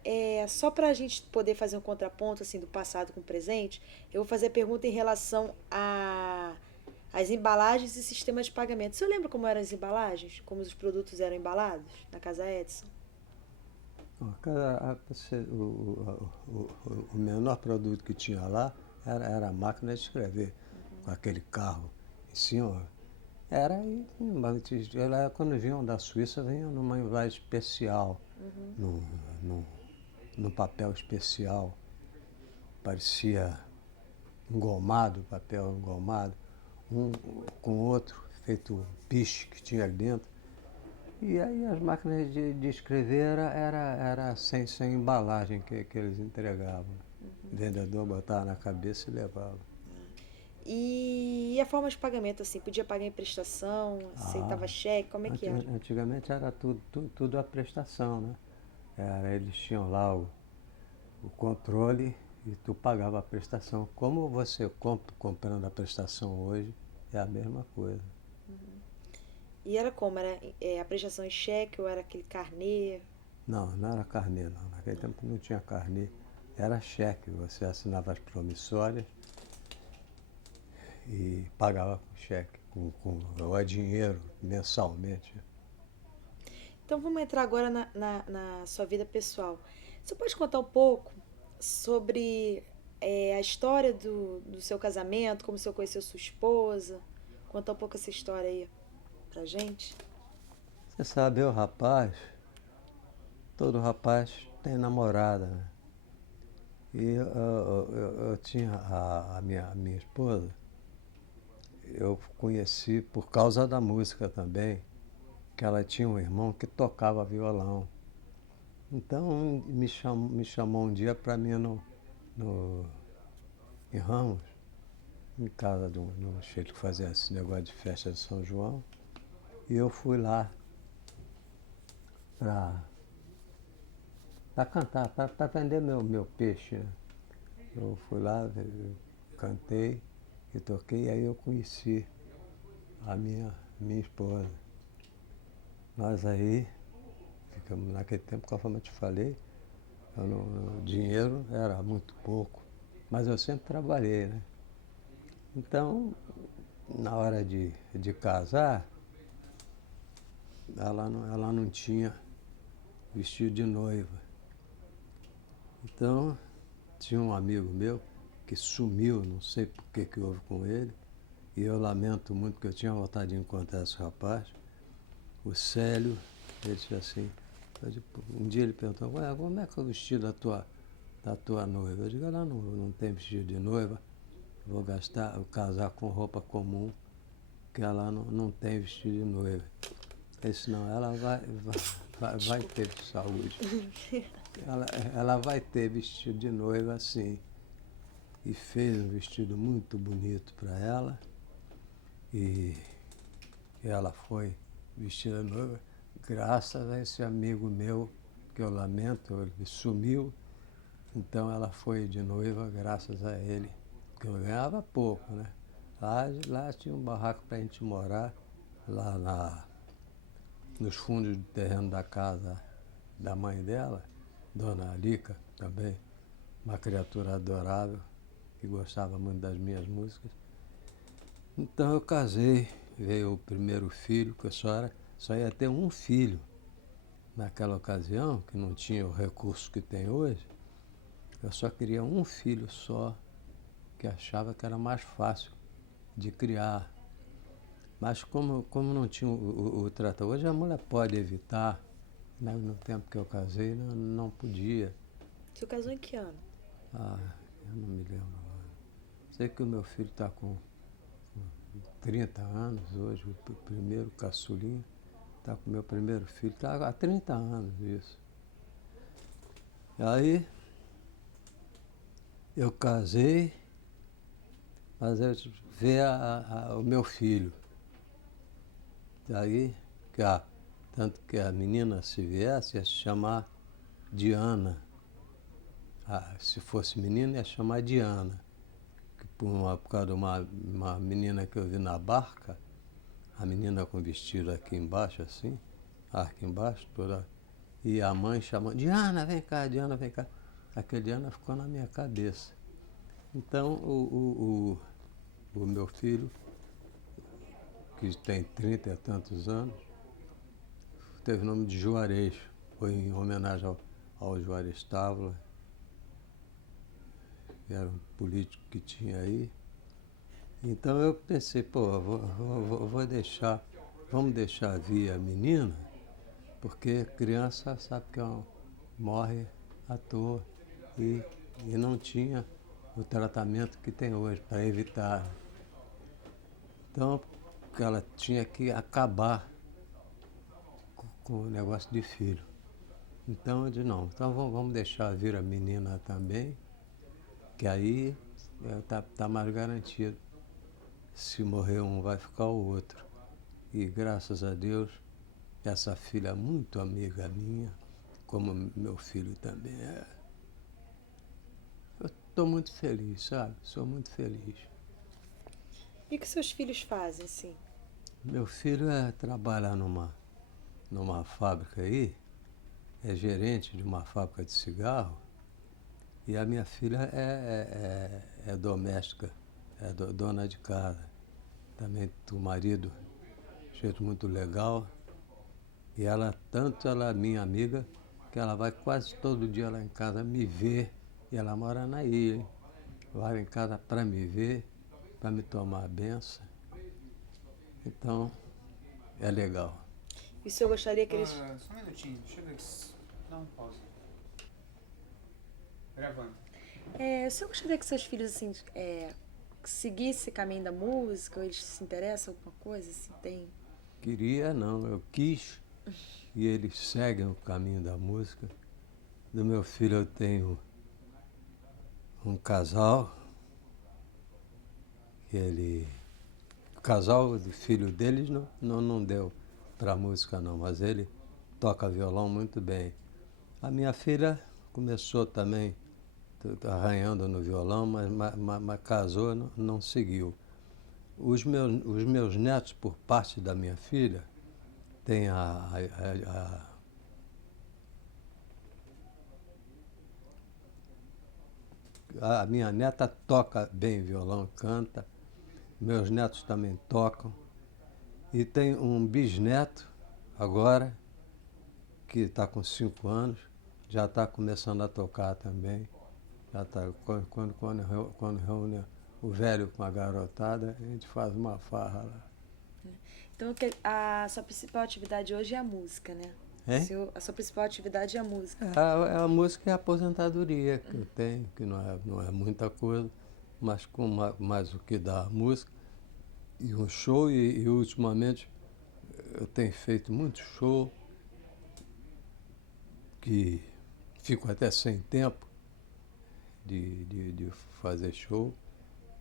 só para a gente poder fazer um contraponto assim, do passado com o presente, eu vou fazer a pergunta em relação às embalagens e sistema de pagamento. Você lembra como eram as embalagens? Como os produtos eram embalados na Casa Edson? O menor produto que tinha lá era a máquina de escrever, com aquele carro em cima. Quando vinham da Suíça, vinham numa embalagem especial, num papel especial. Parecia engomado, papel engomado, um com outro, feito piche que tinha ali dentro. E aí as máquinas de escrever era sem embalagem que eles entregavam. O vendedor botava na cabeça e levava. E a forma de pagamento, assim, podia pagar em prestação, aceitava cheque, como é que era? Antigamente era tudo a prestação, né? Eles tinham lá o controle e tu pagava a prestação. Como você comprando a prestação hoje, é a mesma coisa. E era como? Era a prestação em cheque ou era aquele carnê? Não era carnê, não. Naquele tempo não tinha carnê. Era cheque. Você assinava as promissórias e pagava com cheque, com dinheiro mensalmente. Então vamos entrar agora na sua vida pessoal. Você pode contar um pouco sobre a história do seu casamento, como o senhor conheceu sua esposa? Conta um pouco essa história aí pra gente. Você sabe, todo rapaz tem namorada, né? E eu tinha a minha esposa, eu conheci por causa da música também, que ela tinha um irmão que tocava violão. Então me chamou um dia para mim em Ramos, em casa de um chefe que fazia esse negócio de festa de São João. E eu fui lá para cantar, para vender meu peixe, né? Eu fui lá, cantei e toquei, e aí eu conheci a minha esposa. Nós aí ficamos naquele tempo, conforme eu te falei, o dinheiro era muito pouco, mas eu sempre trabalhei, né? Então, na hora de casar, ela não tinha vestido de noiva. Então, tinha um amigo meu que sumiu, não sei por que houve com ele, e eu lamento muito que eu tinha vontade de encontrar esse rapaz, o Célio. Ele disse assim, um dia ele perguntou, como é que é o vestido da tua noiva? Eu digo, ela não tem vestido de noiva, vou casar com roupa comum, que ela não tem vestido de noiva. Ele disse, não, ela vai ter saúde. Ela vai ter vestido de noiva, sim. E fez um vestido muito bonito para ela. E ela foi vestida de noiva, graças a esse amigo meu, que eu lamento, ele sumiu. Então ela foi de noiva graças a ele, porque eu ganhava pouco, né? Lá tinha um barraco para a gente morar, lá nos fundos do terreno da casa da mãe dela, Dona Alica, também, uma criatura adorável, que gostava muito das minhas músicas. Então eu casei, veio o primeiro filho, que eu só ia ter um filho. Naquela ocasião, que não tinha o recurso que tem hoje, eu só queria um filho só, que achava que era mais fácil de criar. Mas como não tinha o tratamento, hoje a mulher pode evitar, né? No tempo que eu casei, não podia. Você casou em que ano? Eu não me lembro agora. Sei que o meu filho está com 30 anos hoje, o primeiro caçulinha, está com o meu primeiro filho, está há 30 anos isso. Aí eu casei, mas eu vi o meu filho. Daí, tanto que a menina, se viesse, ia se chamar Diana. Se fosse menina, ia chamar Diana. Por causa de uma menina que eu vi na barca, a menina com vestido aqui embaixo, assim, aqui embaixo, toda. E a mãe chamando, Diana, vem cá, Diana, vem cá. Aquele Diana ficou na minha cabeça. Então, o meu filho, que tem 30 e tantos anos, teve o nome de Juarez. Foi em homenagem ao Juarez Távola, que era um político que tinha aí. Então eu pensei, vamos deixar vir a menina, porque criança sabe que morre à toa e não tinha o tratamento que tem hoje para evitar. Então que ela tinha que acabar com o negócio de filho. Então eu disse, não, então vamos deixar vir a menina também, que aí tá mais garantido. Se morrer um, vai ficar o outro. E graças a Deus, essa filha é muito amiga minha, como meu filho também é. Eu estou muito feliz, sabe? Sou muito feliz. E o que seus filhos fazem, sim? Meu filho trabalha numa fábrica aí, é gerente de uma fábrica de cigarro, e a minha filha é doméstica, dona de casa. Também o marido, jeito muito legal. E ela é minha amiga, que ela vai quase todo dia lá em casa me ver. E ela mora na ilha, hein? Vai em casa para me ver, para me tomar a benção. Então, é legal. E o senhor gostaria que eles... Só um minutinho, deixa eu ver. Dá uma pausa. Gravando. o senhor gostaria que seus filhos, assim, seguissem esse caminho da música, ou eles se interessam em alguma coisa, assim, tem... Queria não, eu quis, e eles seguem o caminho da música. Do meu filho eu tenho um casal, o casal do filho deles não deu para música não, mas ele toca violão muito bem. A minha filha começou também arranhando no violão, mas casou, não seguiu. Os meus netos, por parte da minha filha, tem a minha neta toca bem violão, canta. Meus netos também tocam. E tem um bisneto agora, que está com 5 anos, já está começando a tocar também. Já tá, quando reúne o velho com a garotada, a gente faz uma farra lá. Então, a sua principal atividade hoje é a música, né? Hein? A sua principal atividade é a música. A música e a aposentadoria que eu tenho, que não é muita coisa, mas mais o que dá a música. E um show, e ultimamente eu tenho feito muito show, que fico até sem tempo de fazer show,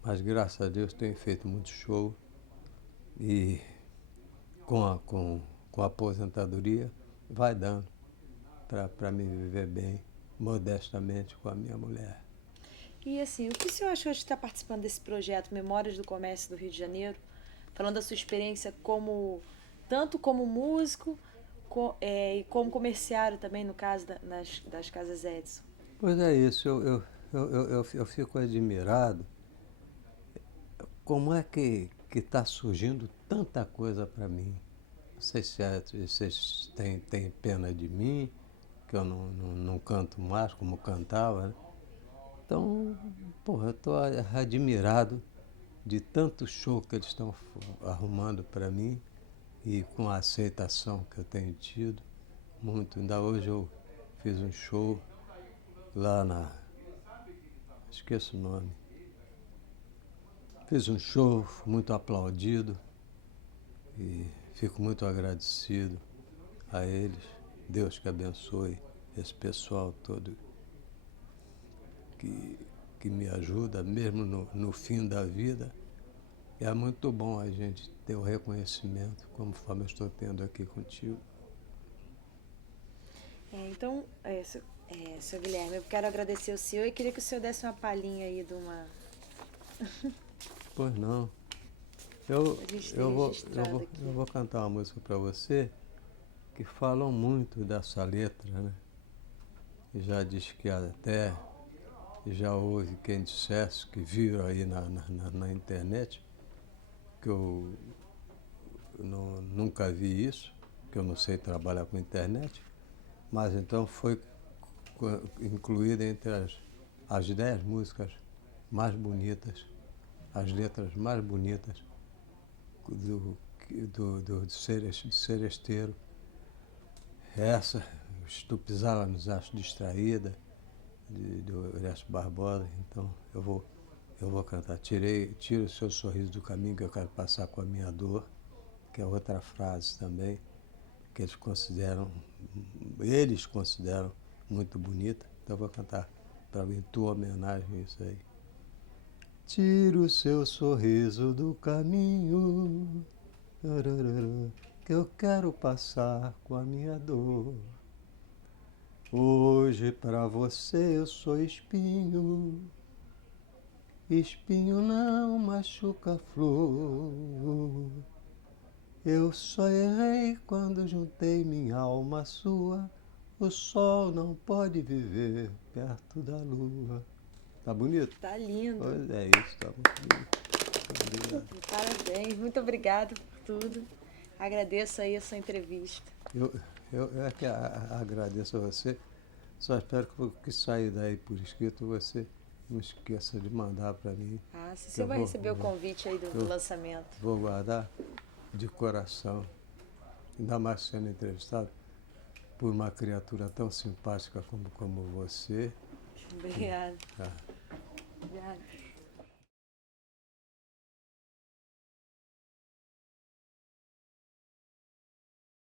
mas graças a Deus tenho feito muito show. E com a aposentadoria vai dando para me viver bem, modestamente, com a minha mulher. E assim, o que o senhor achou de estar participando desse projeto Memórias do Comércio do Rio de Janeiro, falando da sua experiência tanto como músico e como comerciário também, no caso das Casas Edison? Pois é isso, eu fico admirado como é que está surgindo tanta coisa para mim. Não sei se vocês têm pena de mim, que eu não canto mais como cantava, né? Então, eu estou admirado de tanto show que eles estão arrumando para mim e com a aceitação que eu tenho tido, muito. Ainda hoje eu fiz um show lá esqueço o nome. Fiz um show muito aplaudido e fico muito agradecido a eles. Deus que abençoe esse pessoal todo que me ajuda, mesmo no fim da vida. É muito bom a gente ter o reconhecimento, conforme eu estou tendo aqui contigo. Então, Sr. Guilherme, eu quero agradecer ao senhor e queria que o senhor desse uma palhinha aí de uma... Pois não. Eu vou cantar uma música para você que falam muito dessa letra, né? E já diz que até já houve quem dissesse, que viram aí na internet, que eu nunca vi isso, que eu não sei trabalhar com internet, mas então foi incluída entre as 10 músicas mais bonitas, as letras mais bonitas do Seresteiro. Essa, Tu Pisava nos Astros Distraída, do Horácio Barbosa. Então eu vou cantar. Tira o seu sorriso do caminho que eu quero passar com a minha dor. que é outra frase também, que eles consideram muito bonita. Então eu vou cantar para em tua homenagem isso aí. Tira o seu sorriso do caminho, que eu quero passar com a minha dor. Hoje pra você eu sou espinho, espinho não machuca flor. Eu só errei quando juntei minha alma à sua. O sol não pode viver perto da lua. Tá bonito? Tá lindo. Pois é isso, tá muito bonito. Obrigado. Parabéns, muito obrigada por tudo. Agradeço aí a sua entrevista. Eu é que agradeço a você. Só espero que o que sair daí por escrito você não esqueça de mandar para mim. Ah, se você vai receber o convite aí do lançamento. Vou guardar de coração. Ainda mais sendo entrevistado por uma criatura tão simpática como você. Obrigada. Ah. Obrigada.